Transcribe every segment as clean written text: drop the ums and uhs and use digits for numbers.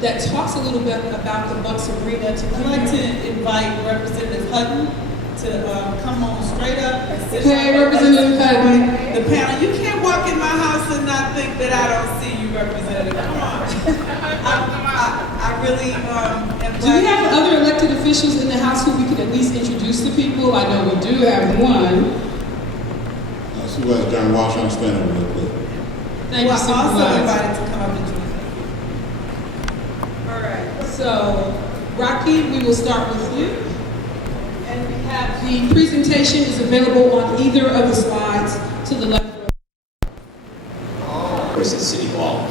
that talks a little bit about the Bucks Arena. I'd like to invite Representative Hutton to come on straight up and sit Hey, Representative Hutton. the panel. You can't walk in my house and not think that I don't see you, Representative. Come on. I really am Do we have other elected officials in the House who we could at least introduce to people? I know we do have one. Supervisor John Walsh, I'm standing real quick. Thank you, also Supervisor. invited to come up and join us. All right, so Rocky, we will start with you. And we have the presentation is available on either of the slides to the left. Versus City Hall.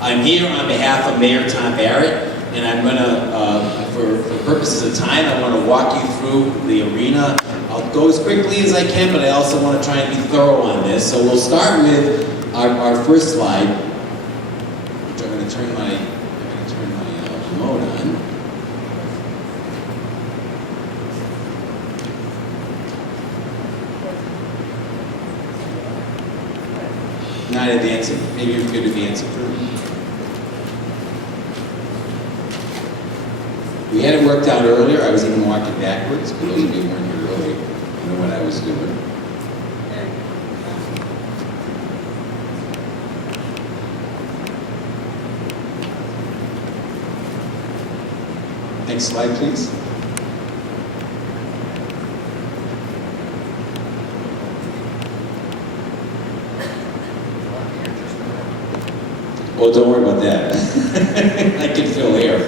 I'm here on behalf of Mayor Tom Barrett, and I'm going to, for purposes of time, I want to walk you through the arena. I'll go as quickly as I can, but I also want to try and be thorough on this. So we'll start with our first slide, which I'm going to turn my remote on. Not advancing. Maybe you could advance it for me. We had it worked out earlier. I was even walking backwards. For those of you who weren't here earlier, I know what I was doing. Next slide, please. Oh, don't worry about that. I can fill air.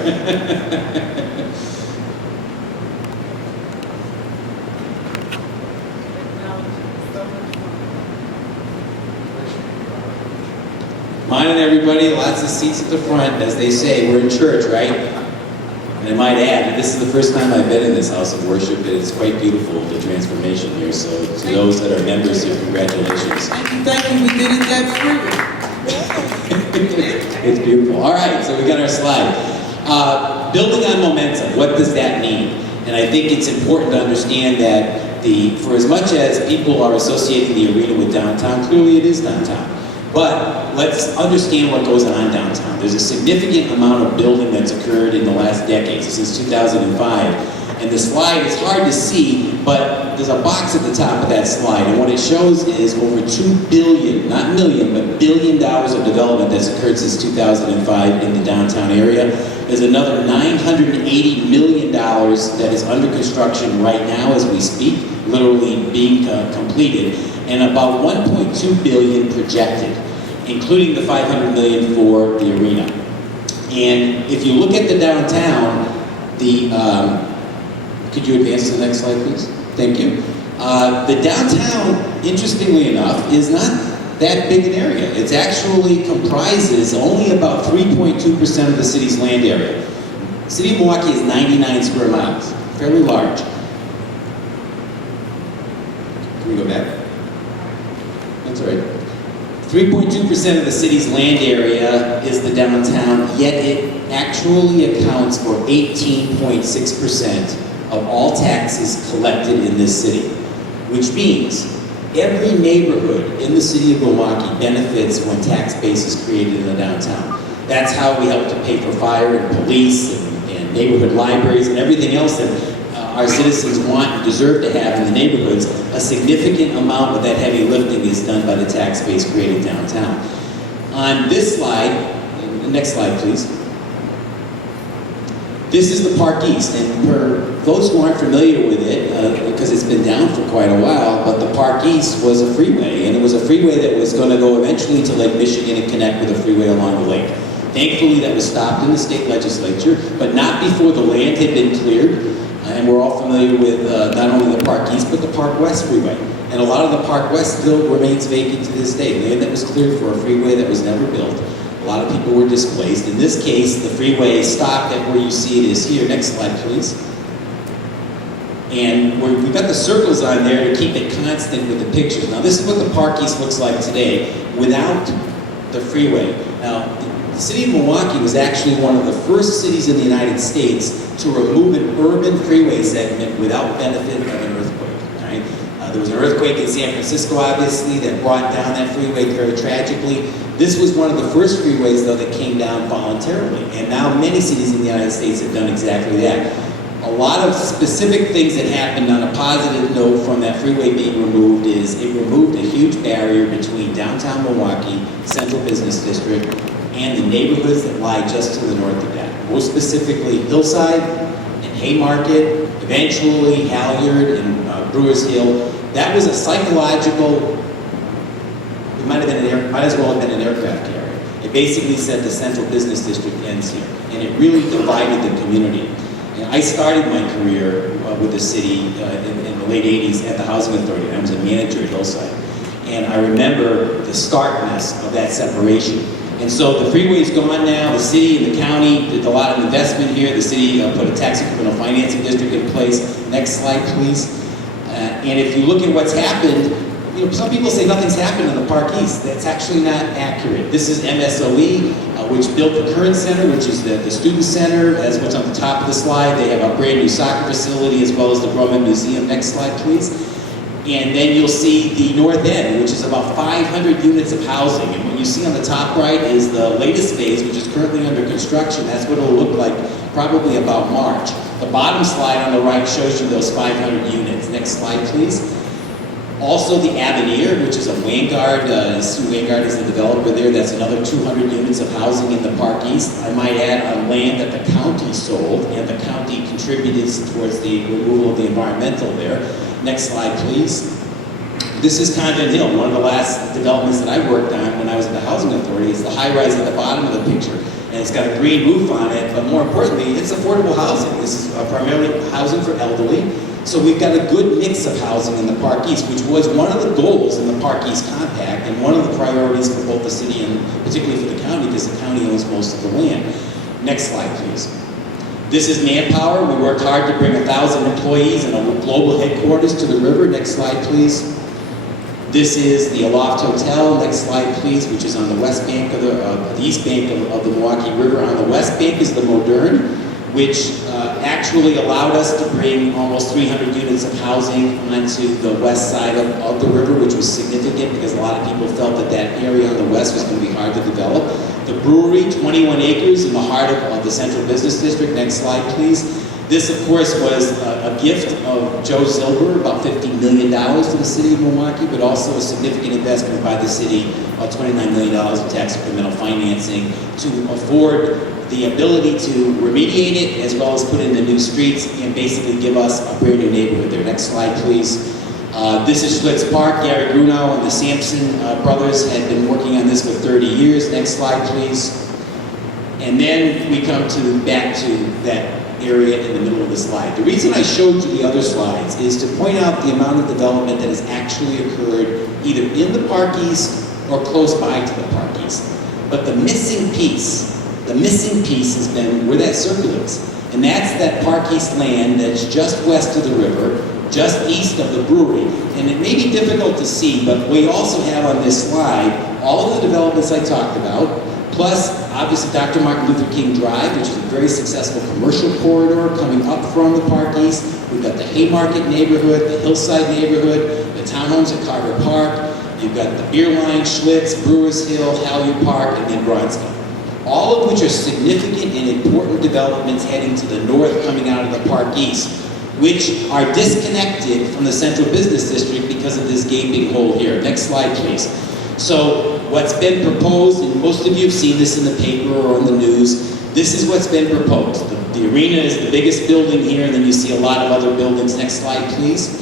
Morning, everybody. Lots of seats at the front. As they say, we're in church, right? And I might add, this is the first time I've been in this house of worship, and it's quite beautiful, the transformation here. So to those that are members here, congratulations. Thank you. We did it that free. It's beautiful. All right, so we got our slide. Building on momentum, what does that mean? And I think it's important to understand that for as much as people are associating the arena with downtown, clearly it is downtown. But let's understand what goes on downtown. There's a significant amount of building that's occurred in the last decade, since 2005. And the slide is hard to see, but there's a box at the top of that slide. And what it shows is over $2 billion, not million, but $1 billion of development that's occurred since 2005 in the downtown area. There's another $980 million that is under construction right now as we speak, literally being completed, and about $1.2 billion projected, including the $500 million for the arena. And if you look at the downtown, could you advance to the next slide, please? Thank you. The downtown, interestingly enough, is not that big an area. It actually comprises only about 3.2% of the city's land area. The city of Milwaukee is 99 square miles, fairly large. Can we go back? That's all right. 3.2% of the city's land area is the downtown, yet it actually accounts for 18.6% of all taxes collected in this city, which means every neighborhood in the city of Milwaukee benefits when tax base is created in the downtown. That's how we help to pay for fire and police and neighborhood libraries and everything else that our citizens want and deserve to have in the neighborhoods. A significant amount of that heavy lifting is done by the tax base created downtown. On this slide, the next slide please, this is the Park East, and for those who aren't familiar with it, because it's been down for quite a while, but the Park East was a freeway, and it was a freeway that was going to go eventually to Lake Michigan and connect with a freeway along the lake. Thankfully, that was stopped in the state legislature, but not before the land had been cleared, and we're all familiar with not only the Park East, but the Park West freeway. And a lot of the Park West still remains vacant to this day, land that was cleared for a freeway that was never built. A lot of people were displaced. In this case, the freeway stopped at where you see it is here. Next slide, please. And we've got the circles on there to keep it constant with the pictures. Now, this is what the Park East looks like today without the freeway. Now, the city of Milwaukee was actually one of the first cities in the United States to remove an urban freeway segment without benefit of an earthquake. Right? There was an earthquake in San Francisco, obviously, that brought down that freeway very tragically. This was one of the first freeways, though, that came down voluntarily. And now many cities in the United States have done exactly that. A lot of specific things that happened on a positive note from that freeway being removed is it removed a huge barrier between downtown Milwaukee, Central Business District, and the neighborhoods that lie just to the north of that. Most specifically, Hillside and Haymarket, eventually Halyard and Brewers Hill. That was a psychological, it might as well have been an aircraft carrier. It basically said the Central Business District ends here, and it really divided the community. And I started my career with the city in the late 80s at the Housing Authority. I was a manager at Hillside. And I remember the starkness of that separation. And so the freeway's gone now. The city and the county did a lot of investment here. The city put a tax incremental financing district in place. Next slide, please. And if you look at what's happened, you know, some people say nothing's happened in the Park East. That's actually not accurate. This is MSOE, which built the current center, which is the student center. That's what's on the top of the slide. They have a brand new soccer facility as well as the Grumman Museum. Next slide, please. And then you'll see the north end, which is about 500 units of housing. And what you see on the top right is the latest phase, which is currently under construction. That's what it'll look like probably about March. The bottom slide on the right shows you those 500 units. Next slide, please. Also the Avenir, which is a Vanguard, Sue Vanguard is the developer there. That's another 200 units of housing in the Park East. I might add on land that the county sold, and the county contributed towards the removal of the environmental there. Next slide, please. This is Condon Hill, one of the last developments that I worked on when I was at the Housing Authority. It's the high-rise at the bottom of the picture, and it's got a green roof on it, but more importantly, it's affordable housing. This is primarily housing for elderly. So we've got a good mix of housing in the Park East, which was one of the goals in the Park East Compact and one of the priorities for both the city and particularly for the county, because the county owns most of the land. Next slide, please. This is manpower. We worked hard to bring 1,000 employees and a global headquarters to the river. Next slide, please. This is the Aloft Hotel. Next slide, please, which is on the west bank of the east bank of the Milwaukee River. On the west bank is the Modern, which actually allowed us to bring almost 300 units of housing onto the west side of the river, which was significant because a lot of people felt that that area on the west was going to be hard to develop. The brewery, 21 acres in the heart of the Central Business District. Next slide, please. This, of course, was a gift of Joe Silver, about $50 million to the city of Milwaukee, but also a significant investment by the city, about $29 million of tax incremental financing to afford the ability to remediate it as well as put in the new streets and basically give us a brand new neighborhood there. Next slide, please. This is Schlitz Park. Gary Grunow and the Sampson brothers had been working on this for 30 years. Next slide, please. And then we come back to that area in the middle of the slide. The reason I showed you the other slides is to point out the amount of development that has actually occurred either in the Park East or close by to the Park East. But the missing piece has been where that circle is. And that's that Park East land that's just west of the river, just east of the brewery. And it may be difficult to see, but we also have on this slide all of the developments I talked about, plus obviously Dr. Martin Luther King Drive, which is a very successful commercial corridor coming up from the Park East. We've got the Haymarket neighborhood, the Hillside neighborhood, the townhomes at Carver Park. You've got the Beer Line, Schlitz, Brewers Hill, Halyard Park, and then Bronski. All of which are significant and important developments heading to the north coming out of the Park East, which are disconnected from the Central Business District because of this gaping hole here. Next slide, please. So what's been proposed, and most of you have seen this in the paper or on the news, this is what's been proposed. The arena is the biggest building here, and then you see a lot of other buildings. Next slide, please.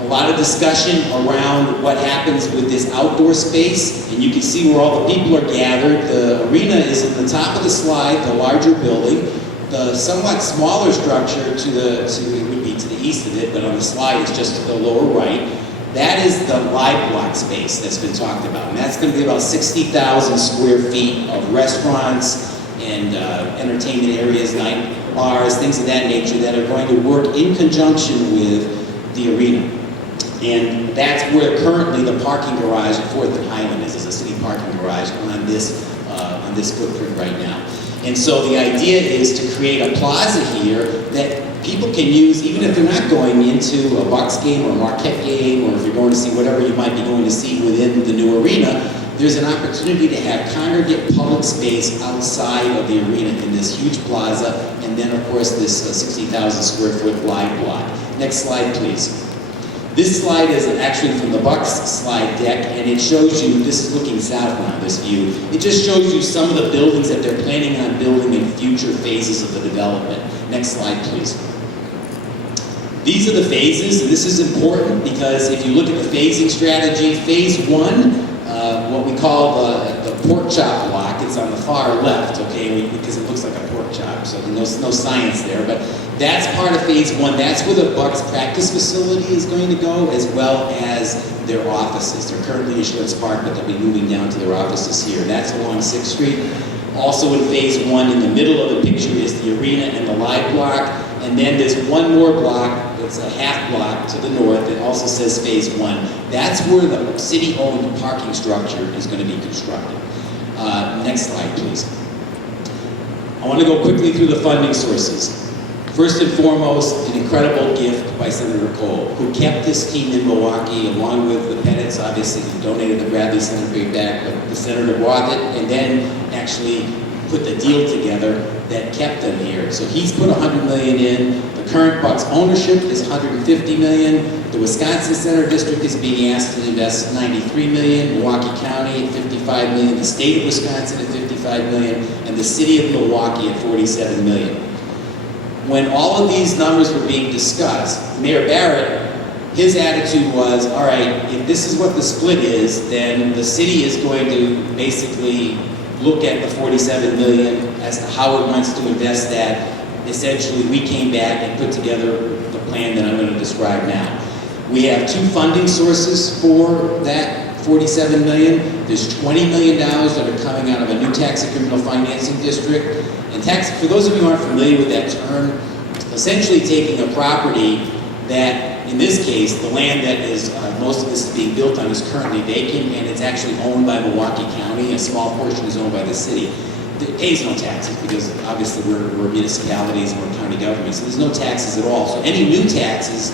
A lot of discussion around what happens with this outdoor space, and you can see where all the people are gathered. The arena is at the top of the slide, the larger building. The somewhat smaller structure it would be to the east of it, but on the slide it's just to the lower right. That is the live block space that's been talked about, and that's going to be about 60,000 square feet of restaurants and entertainment areas, night bars, things of that nature that are going to work in conjunction with the arena. And that's where currently the parking garage at 4th and Highland is a city parking garage on this footprint right now. And so the idea is to create a plaza here that people can use even if they're not going into a Bucks game or a Marquette game, or if you're going to see whatever you might be going to see within the new arena. There's an opportunity to have congregate public space outside of the arena in this huge plaza, and then of course this 60,000 square foot live block. Next slide, please. This slide is actually from the Bucks slide deck, and it shows you, this is looking south now, this view. It just shows you some of the buildings that they're planning on building in future phases of the development. Next slide, please. These are the phases, and this is important because if you look at the phasing strategy, phase one, what we call the pork chop block, it's on the far left, okay, because it looks like a pork chop, so there's no science there, but that's part of phase one. That's where the Bucks practice facility is going to go, as well as their offices. They're currently in Schlitz Park, but they'll be moving down to their offices here. That's along 6th Street. Also in phase one, in the middle of the picture, is the arena and the live block, and then there's one more block. It's a half block to the north that also says phase one. That's where the city-owned parking structure is going to be constructed. Next slide, please. I want to go quickly through the funding sources. First and foremost, an incredible gift by Senator Cole, who kept this team in Milwaukee, along with the Pennants, obviously, who donated the Bradley Center back, but the senator bought it and then actually put the deal together that kept them here. So he's put $100 million in. The current Bucks ownership is $150 million. The Wisconsin Center District is being asked to invest $93 million. Milwaukee County at $55 million. The state of Wisconsin at $55 million. And the city of Milwaukee at $47 million. When all of these numbers were being discussed, Mayor Barrett, his attitude was, all right, if this is what the split is, then the city is going to basically look at the $47 million as to how it wants to invest that. Essentially, we came back and put together the plan that I'm going to describe now. We have two funding sources for that $47 million. There's $20 million that are coming out of a new tax and criminal financing district. And tax, for those of you who aren't familiar with that term, essentially taking a property that, in this case, the land that is most of this is being built on is currently vacant, and it's actually owned by Milwaukee County. A small portion is owned by the city. It pays no taxes because obviously we're municipalities and we're county government, so there's no taxes at all. So any new taxes,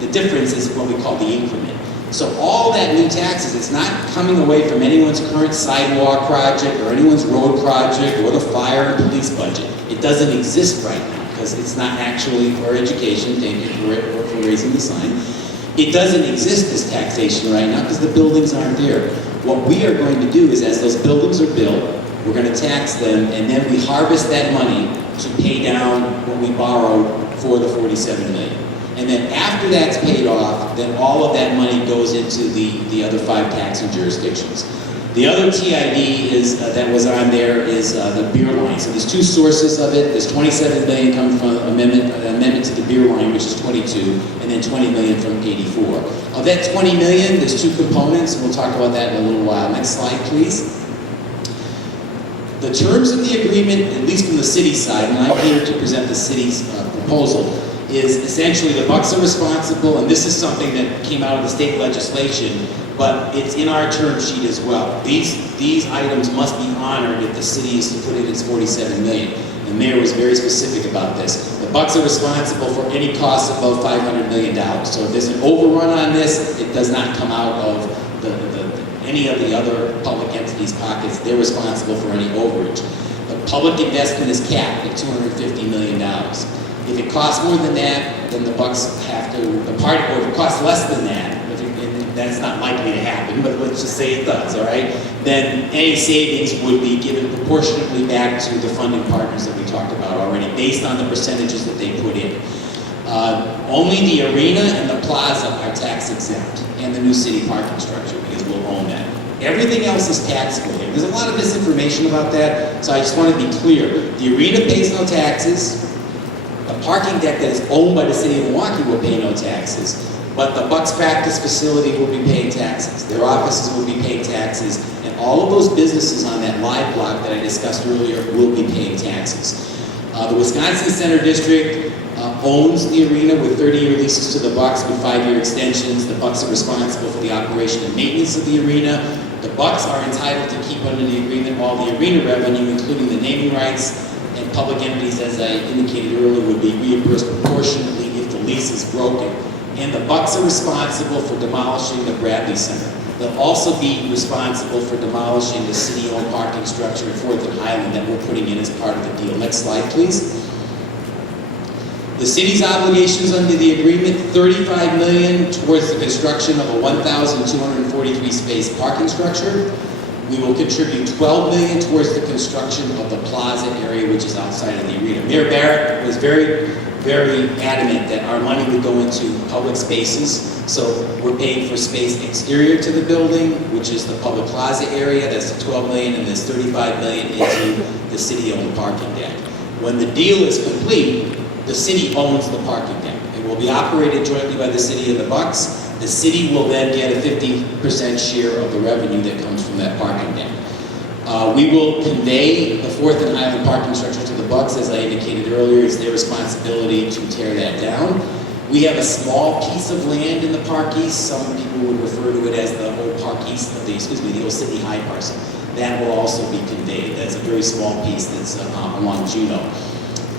the difference is what we call the increment. So all that new taxes, it's not coming away from anyone's current sidewalk project or anyone's road project or the fire and police budget. It doesn't exist right now because it's not actually for education. Thank you for raising the sign. It doesn't exist, this taxation right now, because the buildings aren't there. What we are going to do is, as those buildings are built, we're going to tax them, and then we harvest that money to pay down what we borrowed for the $47 million. And then after that's paid off, then all of that money goes into the other 5 taxing jurisdictions. The other TID is that was on there is the beer line. So there's 2 sources of it. There's $27 million coming from amendment to the beer line, which is 22, and then $20 million from 84. Of that $20 million, there's 2 components, and we'll talk about that in a little while. Next slide, please. The terms of the agreement, at least from the city side, and I'm here to present the city's proposal, is essentially the Bucks are responsible, and this is something that came out of the state legislation, but it's in our term sheet as well. These items must be honored if the city is to put in its $47 million. The mayor was very specific about this. The Bucks are responsible for any costs above $500 million. So if there's an overrun on this, it does not come out of any of the other public entities' pockets. They're responsible for any overage. The public investment is capped at $250 million. If it costs more than that, then the Bucks have to, or if it costs less than that, and that's not likely to happen, but let's just say it does, all right? Then any savings would be given proportionately back to the funding partners that we talked about already, based on the percentages that they put in. Only the arena and the plaza are tax exempt, and the new city parking structure, because we'll own that. Everything else is taxable here. There's a lot of misinformation about that, so I just want to be clear. The arena pays no taxes. The parking deck that is owned by the city of Milwaukee will pay no taxes. But the Bucks practice facility will be paying taxes. Their offices will be paying taxes. And all of those businesses on that live block that I discussed earlier will be paying taxes. The Wisconsin Center District owns the arena with 30-year leases to the Bucks with 5-year extensions. The Bucks are responsible for the operation and maintenance of the arena. The Bucks are entitled to keep under the agreement all the arena revenue, including the naming rights, and public entities, as I indicated earlier, would be reimbursed proportionately if the lease is broken. And the Bucks are responsible for demolishing the Bradley Center. They'll also be responsible for demolishing the city-owned parking structure at 4th and Highland that we're putting in as part of the deal. Next slide, please. The city's obligations under the agreement, $35 million towards the construction of a 1,243 space parking structure. We will contribute $12 million towards the construction of the plaza area, which is outside of the arena. Mayor Barrett was very adamant that our money would go into public spaces. So we're paying for space exterior to the building, which is the public plaza area. That's the $12 million, and there's $35 million into the city-owned parking deck. When the deal is complete, the city owns the parking deck. It will be operated jointly by the city and the Bucks. The city will then get a 50% share of the revenue that comes from that parking deck. We will convey the 4th and Highland parking structure to the Bucks. As I indicated earlier, it's their responsibility to tear that down. We have a small piece of land in the Park East. Some people would refer to it as the old Park East of the old City High parcel. That will also be conveyed. That's a very small piece that's along Juno.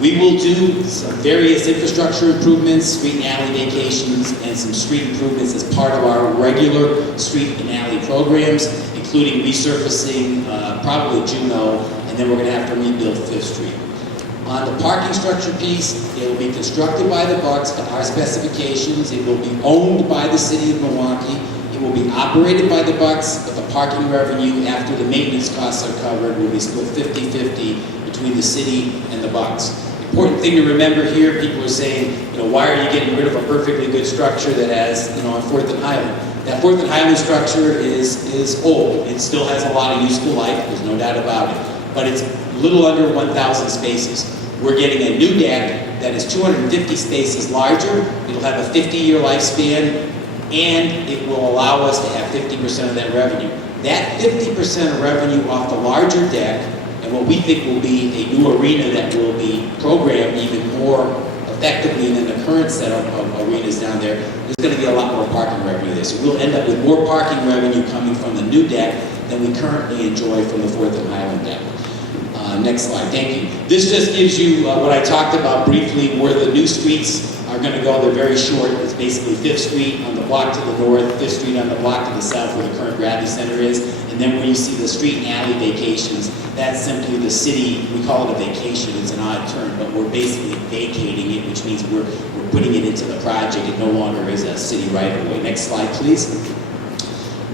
We will do some various infrastructure improvements, street and alley vacations, and some street improvements as part of our regular street and alley programs, including resurfacing, probably Juno, and then we're going to have to rebuild 5th Street. On the parking structure piece, it will be constructed by the Bucks to our specifications. It will be owned by the City of Milwaukee. It will be operated by the Bucks, but the parking revenue after the maintenance costs are covered will be split 50-50 between the city and the Bucks. Important thing to remember here, people are saying, why are you getting rid of a perfectly good structure that has, on 4th and Highland? That 4th and Highland structure is old. It still has a lot of useful life, there's no doubt about it. But it's a little under 1,000 spaces. We're getting a new deck that is 250 spaces larger. It'll have a 50-year lifespan, and it will allow us to have 50% of that revenue. That 50% of revenue off the larger deck, and what we think will be a new arena that will be programmed even more effectively than the current set of arenas down there, there's going to be a lot more parking revenue there. So we'll end up with more parking revenue coming from the new deck than we currently enjoy from the 4th and Highland deck. Next slide, thank you. This just gives you what I talked about briefly, where the new streets are going to go. They're very short. It's basically 5th Street on the block to the north, 5th Street on the block to the south where the current Bradley Center is. And then where you see the street and alley vacations, that's simply the city, we call it a vacation, it's an odd term, but we're basically vacating it, which means we're putting it into the project. It no longer is a city right-of-way. Next slide, please.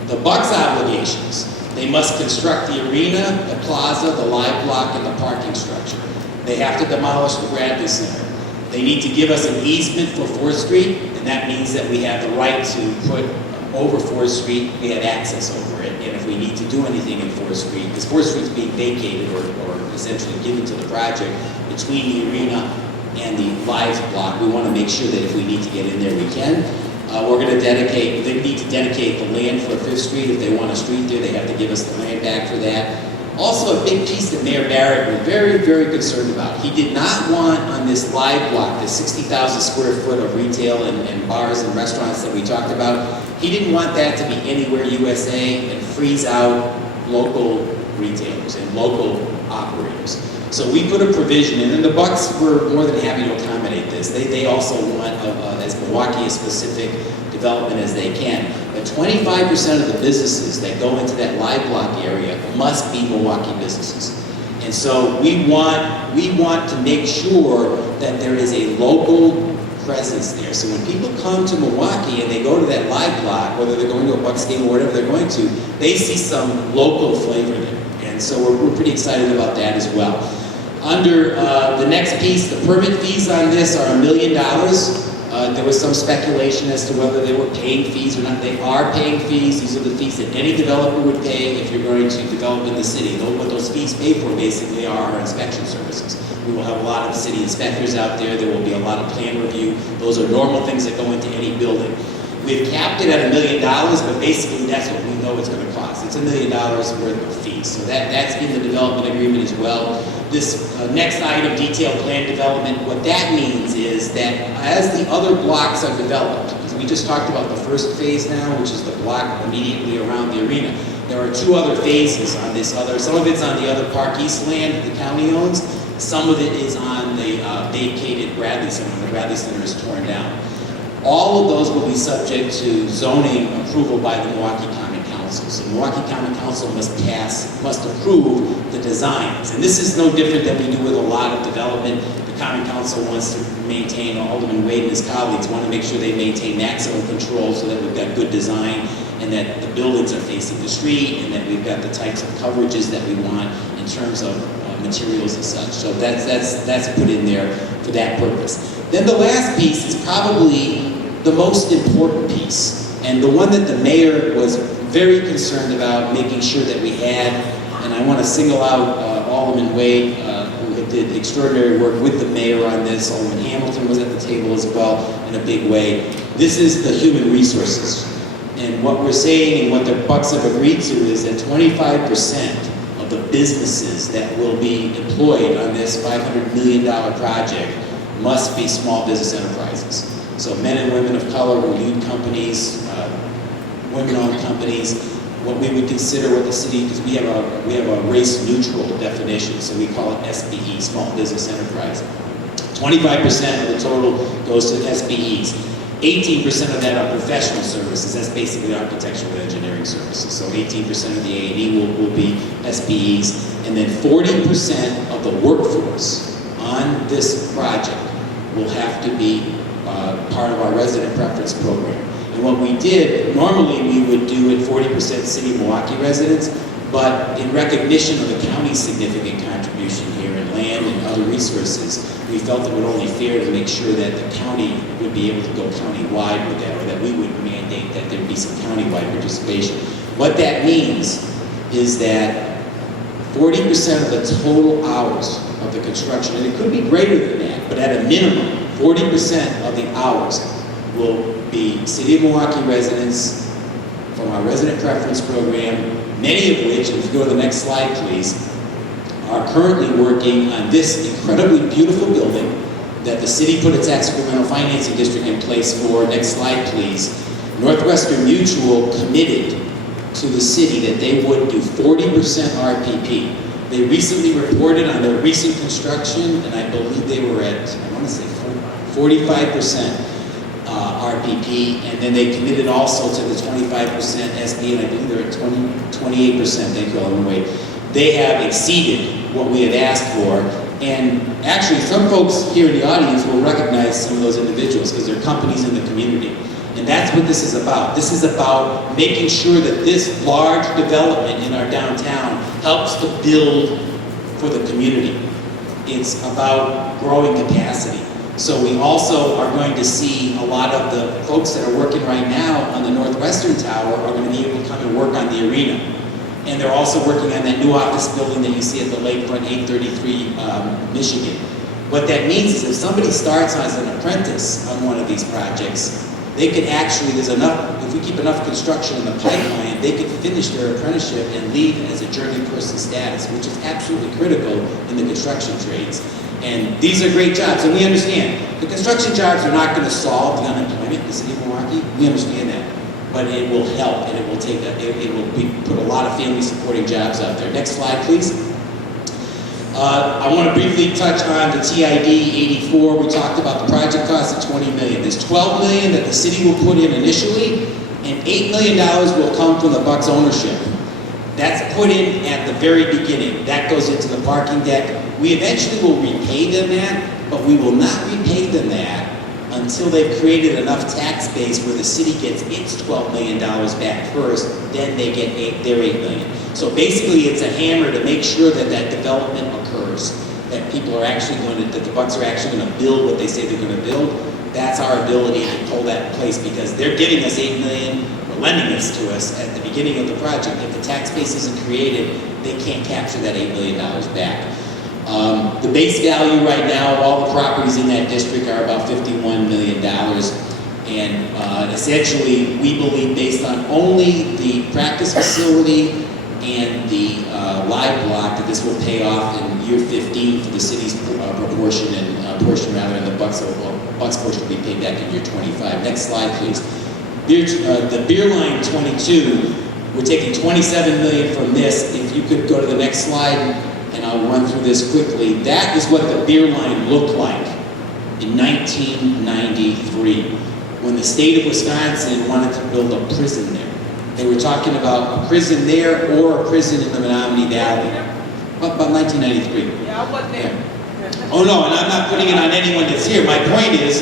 The Bucks obligations. They must construct the arena, the plaza, the live block, and the parking structure. They have to demolish the Bradley Center. They need to give us an easement for 4th Street, and that means that we have the right to put over 4th Street, we have access over it. And if we need to do anything in 4th Street, because 4th Street's being vacated or essentially given to the project between the arena and the live block, we want to make sure that if we need to get in there, we can. We're going to dedicate, they need to dedicate the land for 5th Street. If they want a street there, they have to give us the land back for that. Also, a big piece that Mayor Barrett was very, very concerned about. He did not want on this live block, the 60,000 square foot of retail and bars and restaurants that we talked about, he didn't want that to be anywhere USA and freeze out local retailers and local operators. So we put a provision in, and the Bucks were more than happy to accommodate this. They also want as Milwaukee a specific development as they can. But 25% of the businesses that go into that live block area must be Milwaukee businesses. And so we want to make sure that there is a local presence there. So when people come to Milwaukee and they go to that live block, whether they're going to a Bucks game or whatever they're going to, they see some local flavor there. And so we're pretty excited about that as well. Under the next piece, the permit fees on this are $1 million. There was some speculation as to whether they were paying fees or not. They are paying fees. These are the fees that any developer would pay if you're going to develop in the city. What those fees pay for basically are our inspection services. We will have a lot of city inspectors out there. There will be a lot of plan review. Those are normal things that go into any building. We've capped it at $1 million, but basically that's what we know it's going to cost. It's $1 million worth of fees. So that's in the development agreement as well. This next item, detailed plan development, what that means is that as the other blocks are developed, because we just talked about the first phase now, which is the block immediately around the arena, There are 2 other phases on this some of it's on the other Park East land that the county owns. Some of it is on the vacated Bradley Center, when the Bradley Center is torn down. All of those will be subject to zoning approval by the Milwaukee County Council. So the Milwaukee County Council must approve the designs. And this is no different than we do with a lot of development. The County Council wants to maintain, Alderman Wade and his colleagues want to make sure they maintain maximum control so that we've got good design and that the buildings are facing the street and that we've got the types of coverages that we want in terms of materials and such. So that's put in there for that purpose. Then the last piece is probably the most important piece, and the one that the mayor was very concerned about making sure that we had, and I want to single out Alderman Wade, who did extraordinary work with the mayor on this. Alderman Hamilton was at the table as well in a big way. This is the human resources. And what we're saying and what the Bucks have agreed to is that 25% of the businesses that will be employed on this $500 million project must be small business enterprises. So men and women of color who lead companies, women-owned companies, what we would consider what the city, because we have a race-neutral definition, so we call it SBE, small business enterprise. 25% of the total goes to SBEs. 18% of that are professional services. That's basically architectural engineering services. So 18% of the A&E will be SBEs. And then 40% of the workforce on this project will have to be part of our resident preference program. And what we did, normally we would do it 40% City of Milwaukee residents, but in recognition of the county's significant contribution here in land and other resources, we felt it would only fair to make sure that the county would be able to go county-wide with that, or that we would mandate that there be some county-wide participation. What that means is that 40% of the total hours of the construction, and it could be greater than that, but at a minimum, 40% of the hours will be City of Milwaukee residents from our resident preference program, many of which, if you go to the next slide please, are currently working on this incredibly beautiful building that the city put its supplemental financing district in place for. Next slide please. Northwestern Mutual committed to the city that they would do 40% RPP. They recently reported on their recent construction, and I believe they were at, I want to say 45% RPP, and then they committed also to the 25% SB, and I believe they're at 28%, thank you, Alderman Wade. They have exceeded what we had asked for, and actually some folks here in the audience will recognize some of those individuals because they're companies in the community. And that's what this is about. This is about making sure that this large development in our downtown helps to build for the community. It's about growing capacity. So we also are going to see a lot of the folks that are working right now on the Northwestern Tower are going to be able to come and work on the arena. And they're also working on that new office building that you see at the lakefront, 833 Michigan. What that means is if somebody starts as an apprentice on one of these projects, they could actually, there's enough, if we keep enough construction in the pipeline, they could finish their apprenticeship and leave as a journey person status, which is absolutely critical in the construction trades. And these are great jobs, and we understand. The construction jobs are not going to solve the unemployment in the city of Milwaukee. We understand that. But it will help, and it will take put a lot of family supporting jobs out there. Next slide, please. I want to briefly touch on the TID 84. We talked about the project cost of $20 million. There's $12 million that the city will put in initially, and $8 million will come from the Bucks ownership. That's put in at the very beginning. That goes into the parking deck. We eventually will repay them that, but we will not repay them that until they've created enough tax base where the city gets its $12 million back first, then they get their $8 million. So basically it's a hammer to make sure that that development occurs, that people are actually going to, that the Bucks are actually going to build what they say they're going to build. That's our ability to hold that in place because they're giving us $8 million, or lending this to us at the beginning of the project. If the tax base isn't created, they can't capture that $8 million back. The base value right now of all the properties in that district are about $51 million. And essentially, we believe based on only the practice facility and the live block that this will pay off in year 15 for the city's proportion and portion rather than the Bucks portion will be paid back in year 25. Next slide, please. The beer line 22 We're taking $27 million from this. If you could go to the next slide, and I'll run through this quickly. That is what the beer line looked like in 1993, when the state of Wisconsin wanted to build a prison there. They were talking about a prison there or a prison in the Menominee Valley. About 1993. Yeah, I wasn't there. Oh no, and I'm not putting it on anyone that's here. My point is,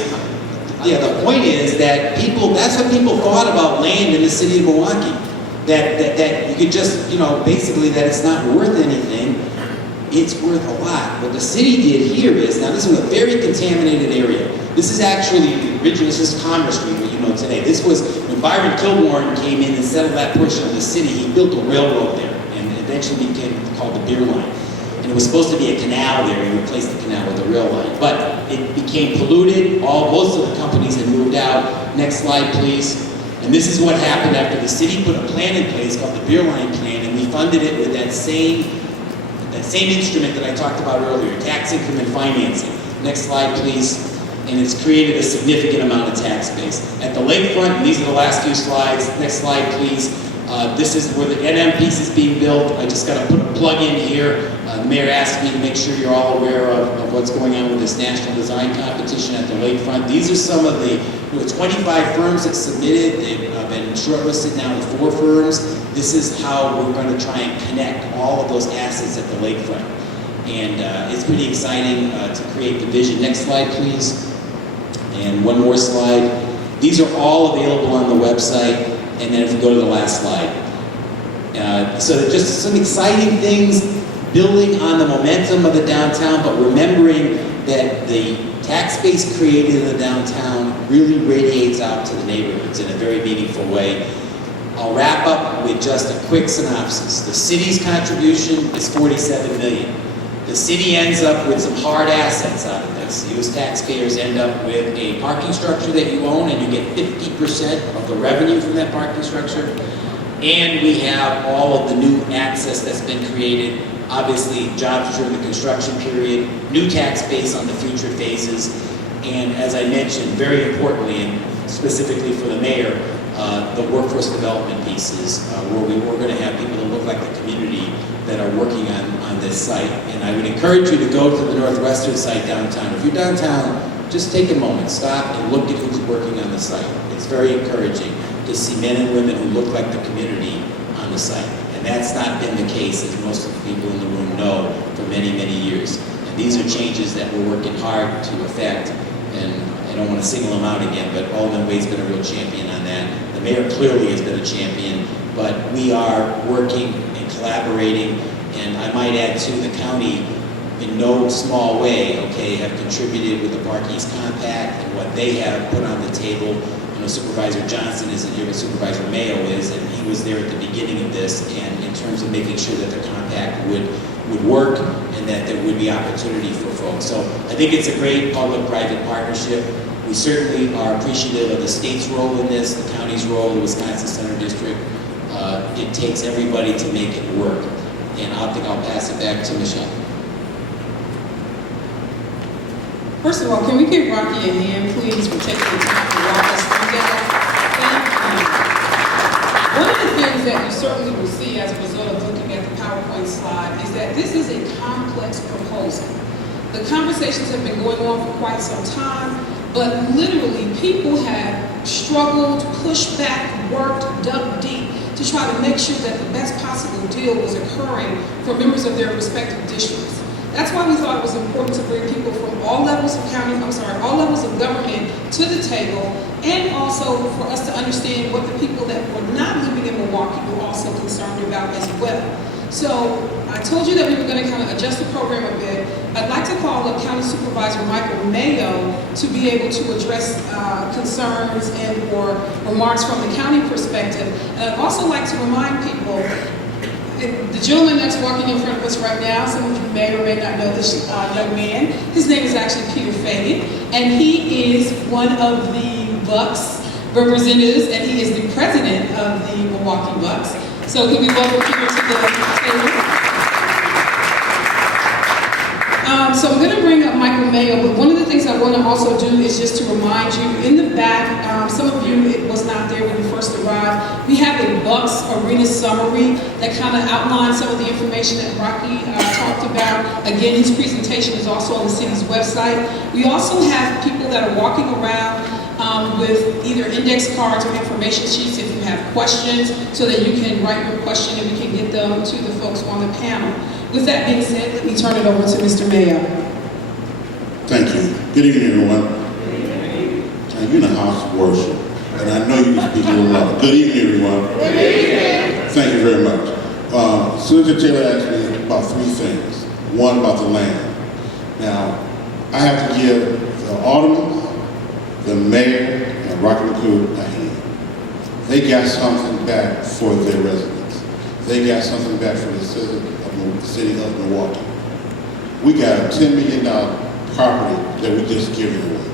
the point is that that's what people thought about land in the city of Milwaukee. That you could just, basically that it's not worth anything. It's worth a lot. What the city did here is, now this is a very contaminated area. This is actually the original, this is Commerce Street, what you know today. This was, when Byron Kilbourne came in and settled that portion of the city, he built a railroad there, and it eventually became called the Beer Line. And it was supposed to be a canal there, he replaced the canal with a rail line. But it became polluted, most of the companies had moved out. Next slide, please. And this is what happened after the city put a plan in place called the Beer Line Plan, and we funded it with that same instrument that I talked about earlier, tax increment financing. Next slide, please. And it's created a significant amount of tax base. At the lakefront, and these are the last few slides. Next slide, please. This is where the NM piece is being built. I just got to put a plug in here. The mayor asked me to make sure you're all aware of what's going on with this national design competition at the lakefront. These are some of the 25 firms that submitted. They've been shortlisted now to 4 firms. This is how we're going to try and connect all of those assets at the lakefront. And it's pretty exciting to create the vision. Next slide, please. And one more slide. These are all available on the website. And then if we go to the last slide. So just some exciting things, building on the momentum of the downtown, but remembering that the tax base created in the downtown really radiates out to the neighborhoods in a very meaningful way. I'll wrap up with just a quick synopsis. The city's contribution is $47 million. The city ends up with some hard assets out of this. You as taxpayers end up with a parking structure that you own, and you get 50% of the revenue from that parking structure. And we have all of the new access that's been created, obviously jobs during the construction period, new tax base on the future phases, and as I mentioned, very importantly, and specifically for the mayor, the workforce development pieces, where we're going to have people that look like the community that are working on this site. And I would encourage you to go to the Northwestern site downtown. If you're downtown, just take a moment, stop and look at who's working on the site. It's very encouraging to see men and women who look like the community on the site. And that's not been the case, as most of the people in the room know, for many, many years. And these are changes that we're working hard to effect. And I don't want to single them out again, but Alderman Wade's been a real champion on that. The mayor clearly has been a champion, but we are working and collaborating, and I might add too, the county, in no small way, have contributed with the Park East Compact and what they have put on the table. You know, Supervisor Johnson isn't here, but Supervisor Mayo is, and he was there at the beginning of this, and in terms of making sure that the compact would work and that there would be opportunity for folks. So I think it's a great public-private partnership. We certainly are appreciative of the state's role in this, the county's role, the Wisconsin Center District. It takes everybody to make it work. And I think I'll pass it back to Michelle. First of all, can we give Rocky a hand, please, for taking the time to walk us through that? Thank you. One of the things that you certainly will see as a result of looking at the PowerPoint slide is that this is a complex proposal. The conversations have been going on for quite some time, but literally people have struggled, pushed back, worked, dug deep to try to make sure that the best possible deal was occurring for members of their respective districts. That's why we thought it was important to bring people from all levels of all levels of government to the table, and also for us to understand what the people that were not living in Milwaukee were also concerned about as well. So I told you that we were going to kind of adjust the program a bit. I'd like to call up County Supervisor Mayo to be able to address concerns and or remarks from the county perspective. And I'd also like to remind people, the gentleman that's walking in front of us right now, some of you may or may not know this young man. His name is actually Peter Fagan, and he is one of the Bucks representatives, and he is the president of the Milwaukee Bucks. So can we welcome Peter to the table? So I'm going to bring up Michael Mayo, but one of the things I want to also do is just to remind you, in the back, some of you, it was not there when you first arrived, we have a Bucks Arena summary that kind of outlines some of the information that Rocky talked about. Again, his presentation is also on the city's website. We also have people that are walking around with either index cards or information sheets if you have questions, so that you can write your question and we can get them to the folks on the panel. With that being said, let me turn it over to Mr. Mayo. Thank you. Good evening, everyone. You're in the house of worship, and I know you can speak a little louder. Good evening, everyone. Good evening. Thank you very much. Senator Taylor asked me about three things. One, about the land. Now, I have to give the aldermen, the mayor, and Rocky McCool a hand. They got something back for their residents. They got something back for the city of Milwaukee. We got a $10 million property that we just giving away.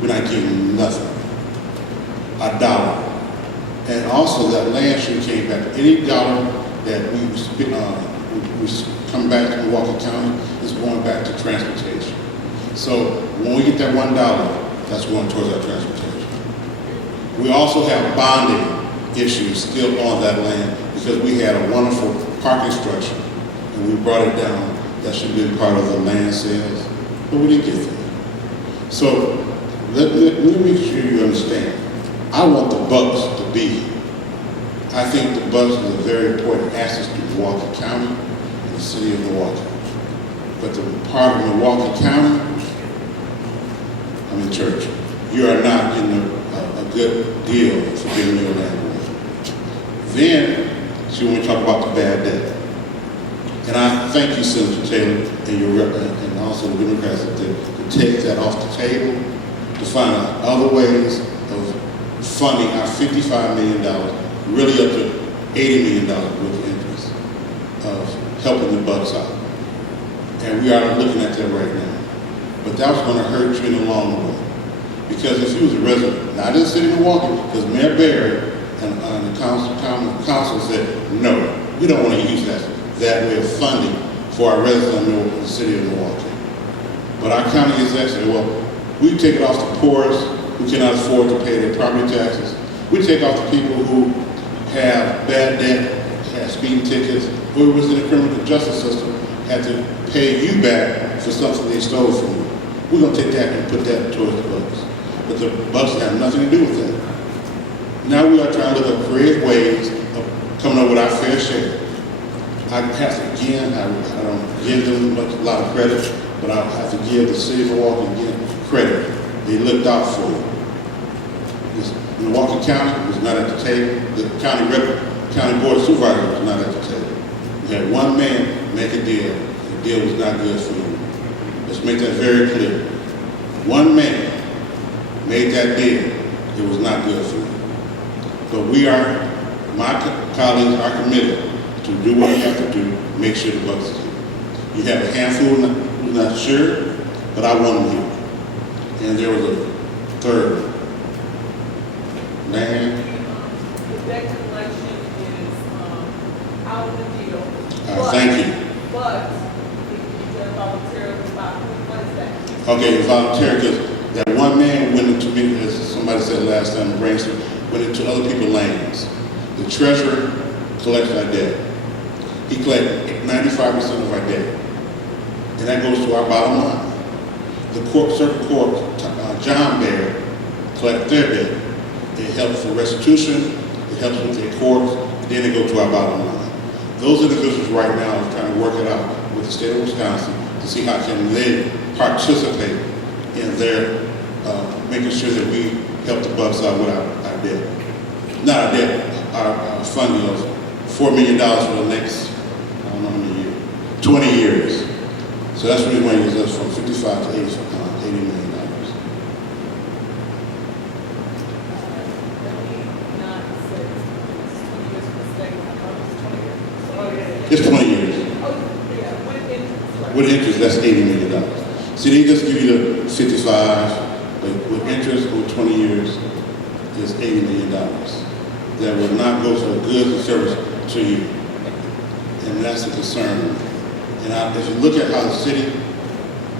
We're not giving nothing. A dollar. And also that land should came back. Any dollar that we come back to Milwaukee County is going back to transportation. So when we get that $1, that's going towards our transportation. We also have bonding issues still on that land because we had a wonderful parking structure and we brought it down. That should be part of the land sales, but we didn't get there. So let me make sure you understand. I want the Bucks to be here. I think the Bucks is a very important asset to Milwaukee County and the city of Milwaukee. But the part of Milwaukee County, I'm in church. You are not getting a good deal for giving your land away. Then, she want to talk about the bad debt. And I thank you, Senator Taylor, and your rep, and also the Democrats to take that off the table, to find out other ways of funding our $55 million, really up to $80 million worth of interest, of helping the Bucks out. And we are looking at that right now. But that was going to hurt you in the long run. Because if you was a resident, not in the city of Milwaukee, because Mayor Barry and the council said, no, we don't want to use that way of funding for our residents in the city of Milwaukee. But our county execs said, well, we take it off the poorest who cannot afford to pay their property taxes. We take off the people who have bad debt, have speeding tickets, who was in the criminal justice system, had to pay you back for something they stole from you. We're going to take that and put that towards the Bucks. But the Bucks have nothing to do with that. Now we are trying to look at creative ways of coming up with our fair share. I have to, again, I don't give them a lot of credit, but I have to give the city of Milwaukee again credit. They looked out for you. Milwaukee County was not at the table. The county board of supervisors was not at the table. We had one man make a deal. The deal was not good for you. Let's make that very clear. One man made that deal. It was not good for you. But we are, my colleagues are committed to do what we have to do, make sure the Bucks is here. You have a handful who's not sure, but I want them here. And there was a third. Man. The debt collection is out of the deal. Thank you. But if you done voluntarily, what is that? Okay, volunteer, because that one man went into, as somebody said last time, the brainstorm, went into other people's lands. The treasurer collects our debt. He collected 95% of our debt. And that goes to our bottom line. The circuit court, John Baird, collect their debt. It helps for restitution, it helps with their courts, and then they go to our bottom line. Those individuals right now are trying to work it out with the state of Wisconsin to see how can they participate in their making sure that we help the Bucks out with our debt. Not our debt, our funding of $4 million for the next, I don't know how many years, 20 years. So that's really when it goes from 55 to 80 million. It's 20 years. With interest, that's $80 million. See, they just give you the 55, but with interest over 20 years is $80 million. That will not go for goods and service to you. And that's a concern. And if you look at how the city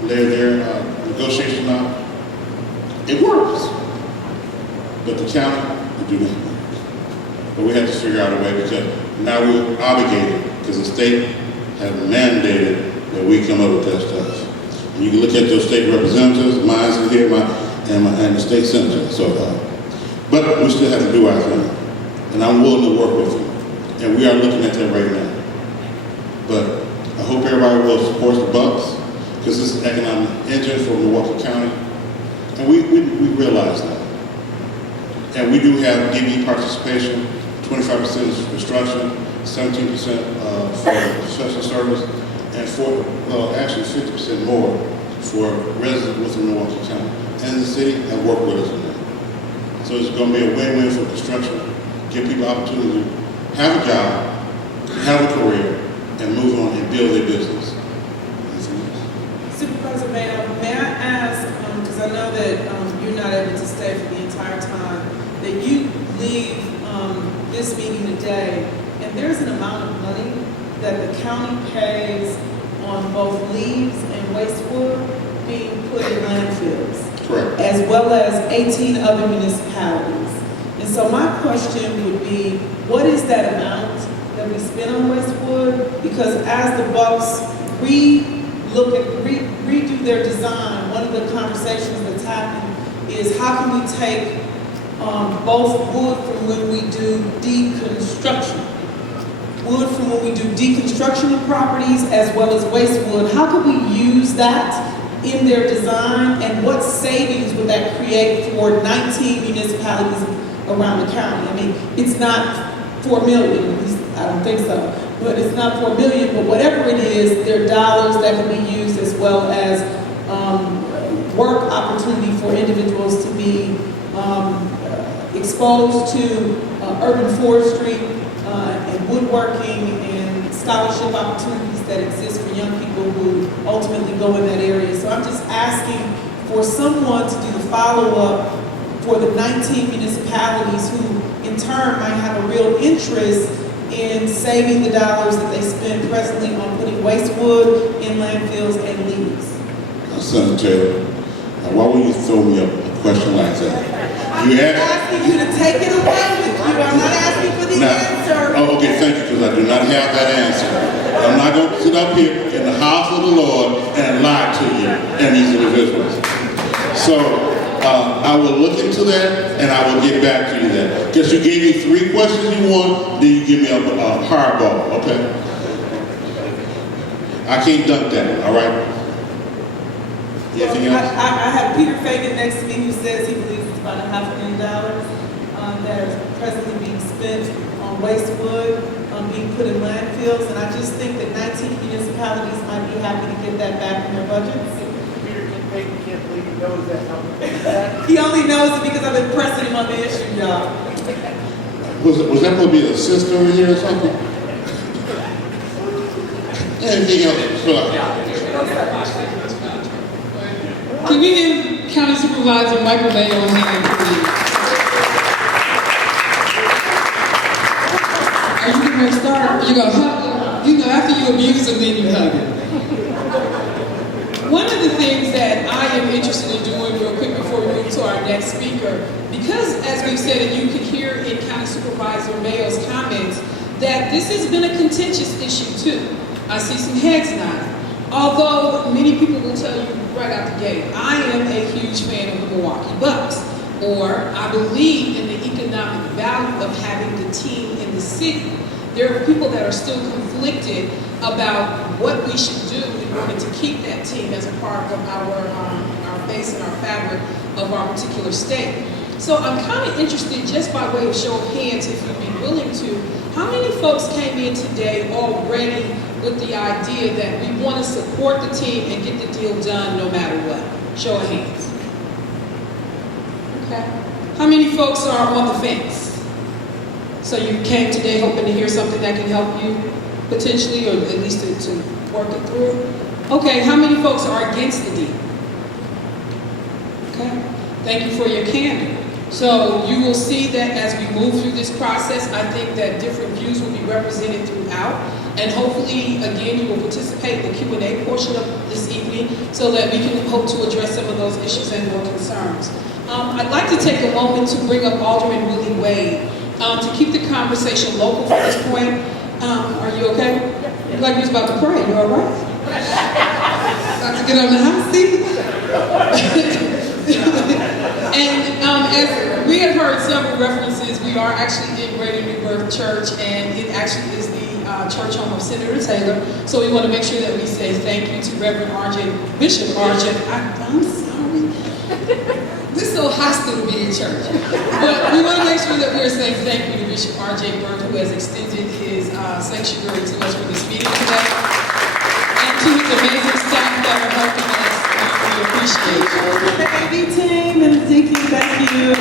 laid their negotiation out, it works. But the county, it do not work. But we have to figure out a way because Now we're obligated, because the state has mandated that we come up with that stuff. And you can look at those state representatives, mine is here, and the state senator. So, but we still have to do our thing. And I'm willing to work with you. And we are looking at that right now. But I hope everybody will support the Bucks, because this is an economic engine for Milwaukee County. And we realize that. And we do have DB participation, 25% is construction, 17% for professional service, and actually 50% more for residents within Milwaukee County. And the city have worked with us on that. So it's going to be a win-win for construction, give people opportunity to have a job, have a career, and move on and build their business. Supervisor Mayo, may I ask, because I know that you're not able to stay for the entire time, that you leave this meeting today, and there's an amount of money that the county pays on both leaves and waste wood being put in landfills. Correct. As well as 18 other municipalities. And so my question would be, what is that amount that we spend on waste wood? Because as the Bucks redo their design, one of the conversations that's happening is how can we take both wood from when we do deconstruction, wood from when we do deconstruction of properties, as well as waste wood. How can we use that in their design, and what savings would that create for 19 municipalities around the county? I mean, it's not 4 million, at least I don't think so, but it's not 4 million, but whatever it is, there are dollars that can be used, as well as work opportunity for individuals to be exposed to urban forestry and woodworking and scholarship opportunities that exist for young people who ultimately go in that area. So I'm just asking for someone to do the follow-up for the 19 municipalities who in turn might have a real interest in saving the dollars that they spend presently on putting waste wood in landfills and leaves. Senator Taylor, why would you throw me a question like that? I'm asking you to take it away with you. I'm not asking for the answer. Oh, okay, thank you, because I do not have that answer. I'm not going to sit up here in the house of the Lord and lie to you and these individuals. So I will look into that and I will get back to you then. Because you gave me 3 questions you want, then you give me a hardball, okay? I can't dunk that, all right? Anything else? I have Peter Fagan next to me who says he believes it's about $500,000 that is presently being spent on waste wood, being put in landfills, and I just think that 19 municipalities might be happy to get that back in their budgets. Peter Fagan can't believe he knows that. He only knows it because I've been pressing him on the issue, y'all. Was that going to be a sister over here or something? Anything else? Can we give County Supervisor Michael Mayo a hand, please? Are you going to start? You're going to hug? You know, after you abuse him, then you hug him. One of the things that I am interested in doing real quick before we move to our next speaker, because as we've said, and you can hear in County Supervisor Mayo's comments, that this has been a contentious issue too. I see some heads nodding. Although many people will tell you right out the gate, I am a huge fan of the Milwaukee Bucks, or I believe in the economic value of having the team in the city. There are people that are still conflicted about what we should do in order to keep that team as a part of our base and our fabric of our particular state. So I'm kind of interested, just by way of show of hands, if you'd be willing to, how many folks came in today already with the idea that we want to support the team and get the deal done no matter what? Show of hands. Okay. How many folks are on the fence? So you came today hoping to hear something that can help you potentially, or at least to work it through? Okay, how many folks are against the deal? Okay, thank you for your candor. So you will see that as we move through this process, I think that different views will be represented throughout. And hopefully, again, you will participate in the Q&A portion of this evening so that we can hope to address some of those issues and more concerns. I'd like to take a moment to bring up Alderman Willie Wade. to keep the conversation local for this point. Are you okay? You like you was about to pray. You all right? About to get on the hot seat? And as we have heard several references, we are actually in Greater New Birth Church, and it actually is the church home of Senator Taylor. So we want to make sure that we say thank you to Reverend R.J. Bishop R.J. I'm sorry. This is so hostile to be in church. But we want to make sure that we're saying thank you to Bishop R.J. Bird, who has extended his sanctuary to us for this meeting today. And to his amazing staff that are helping us. We appreciate you. Baby team and Ezekiel, thank you.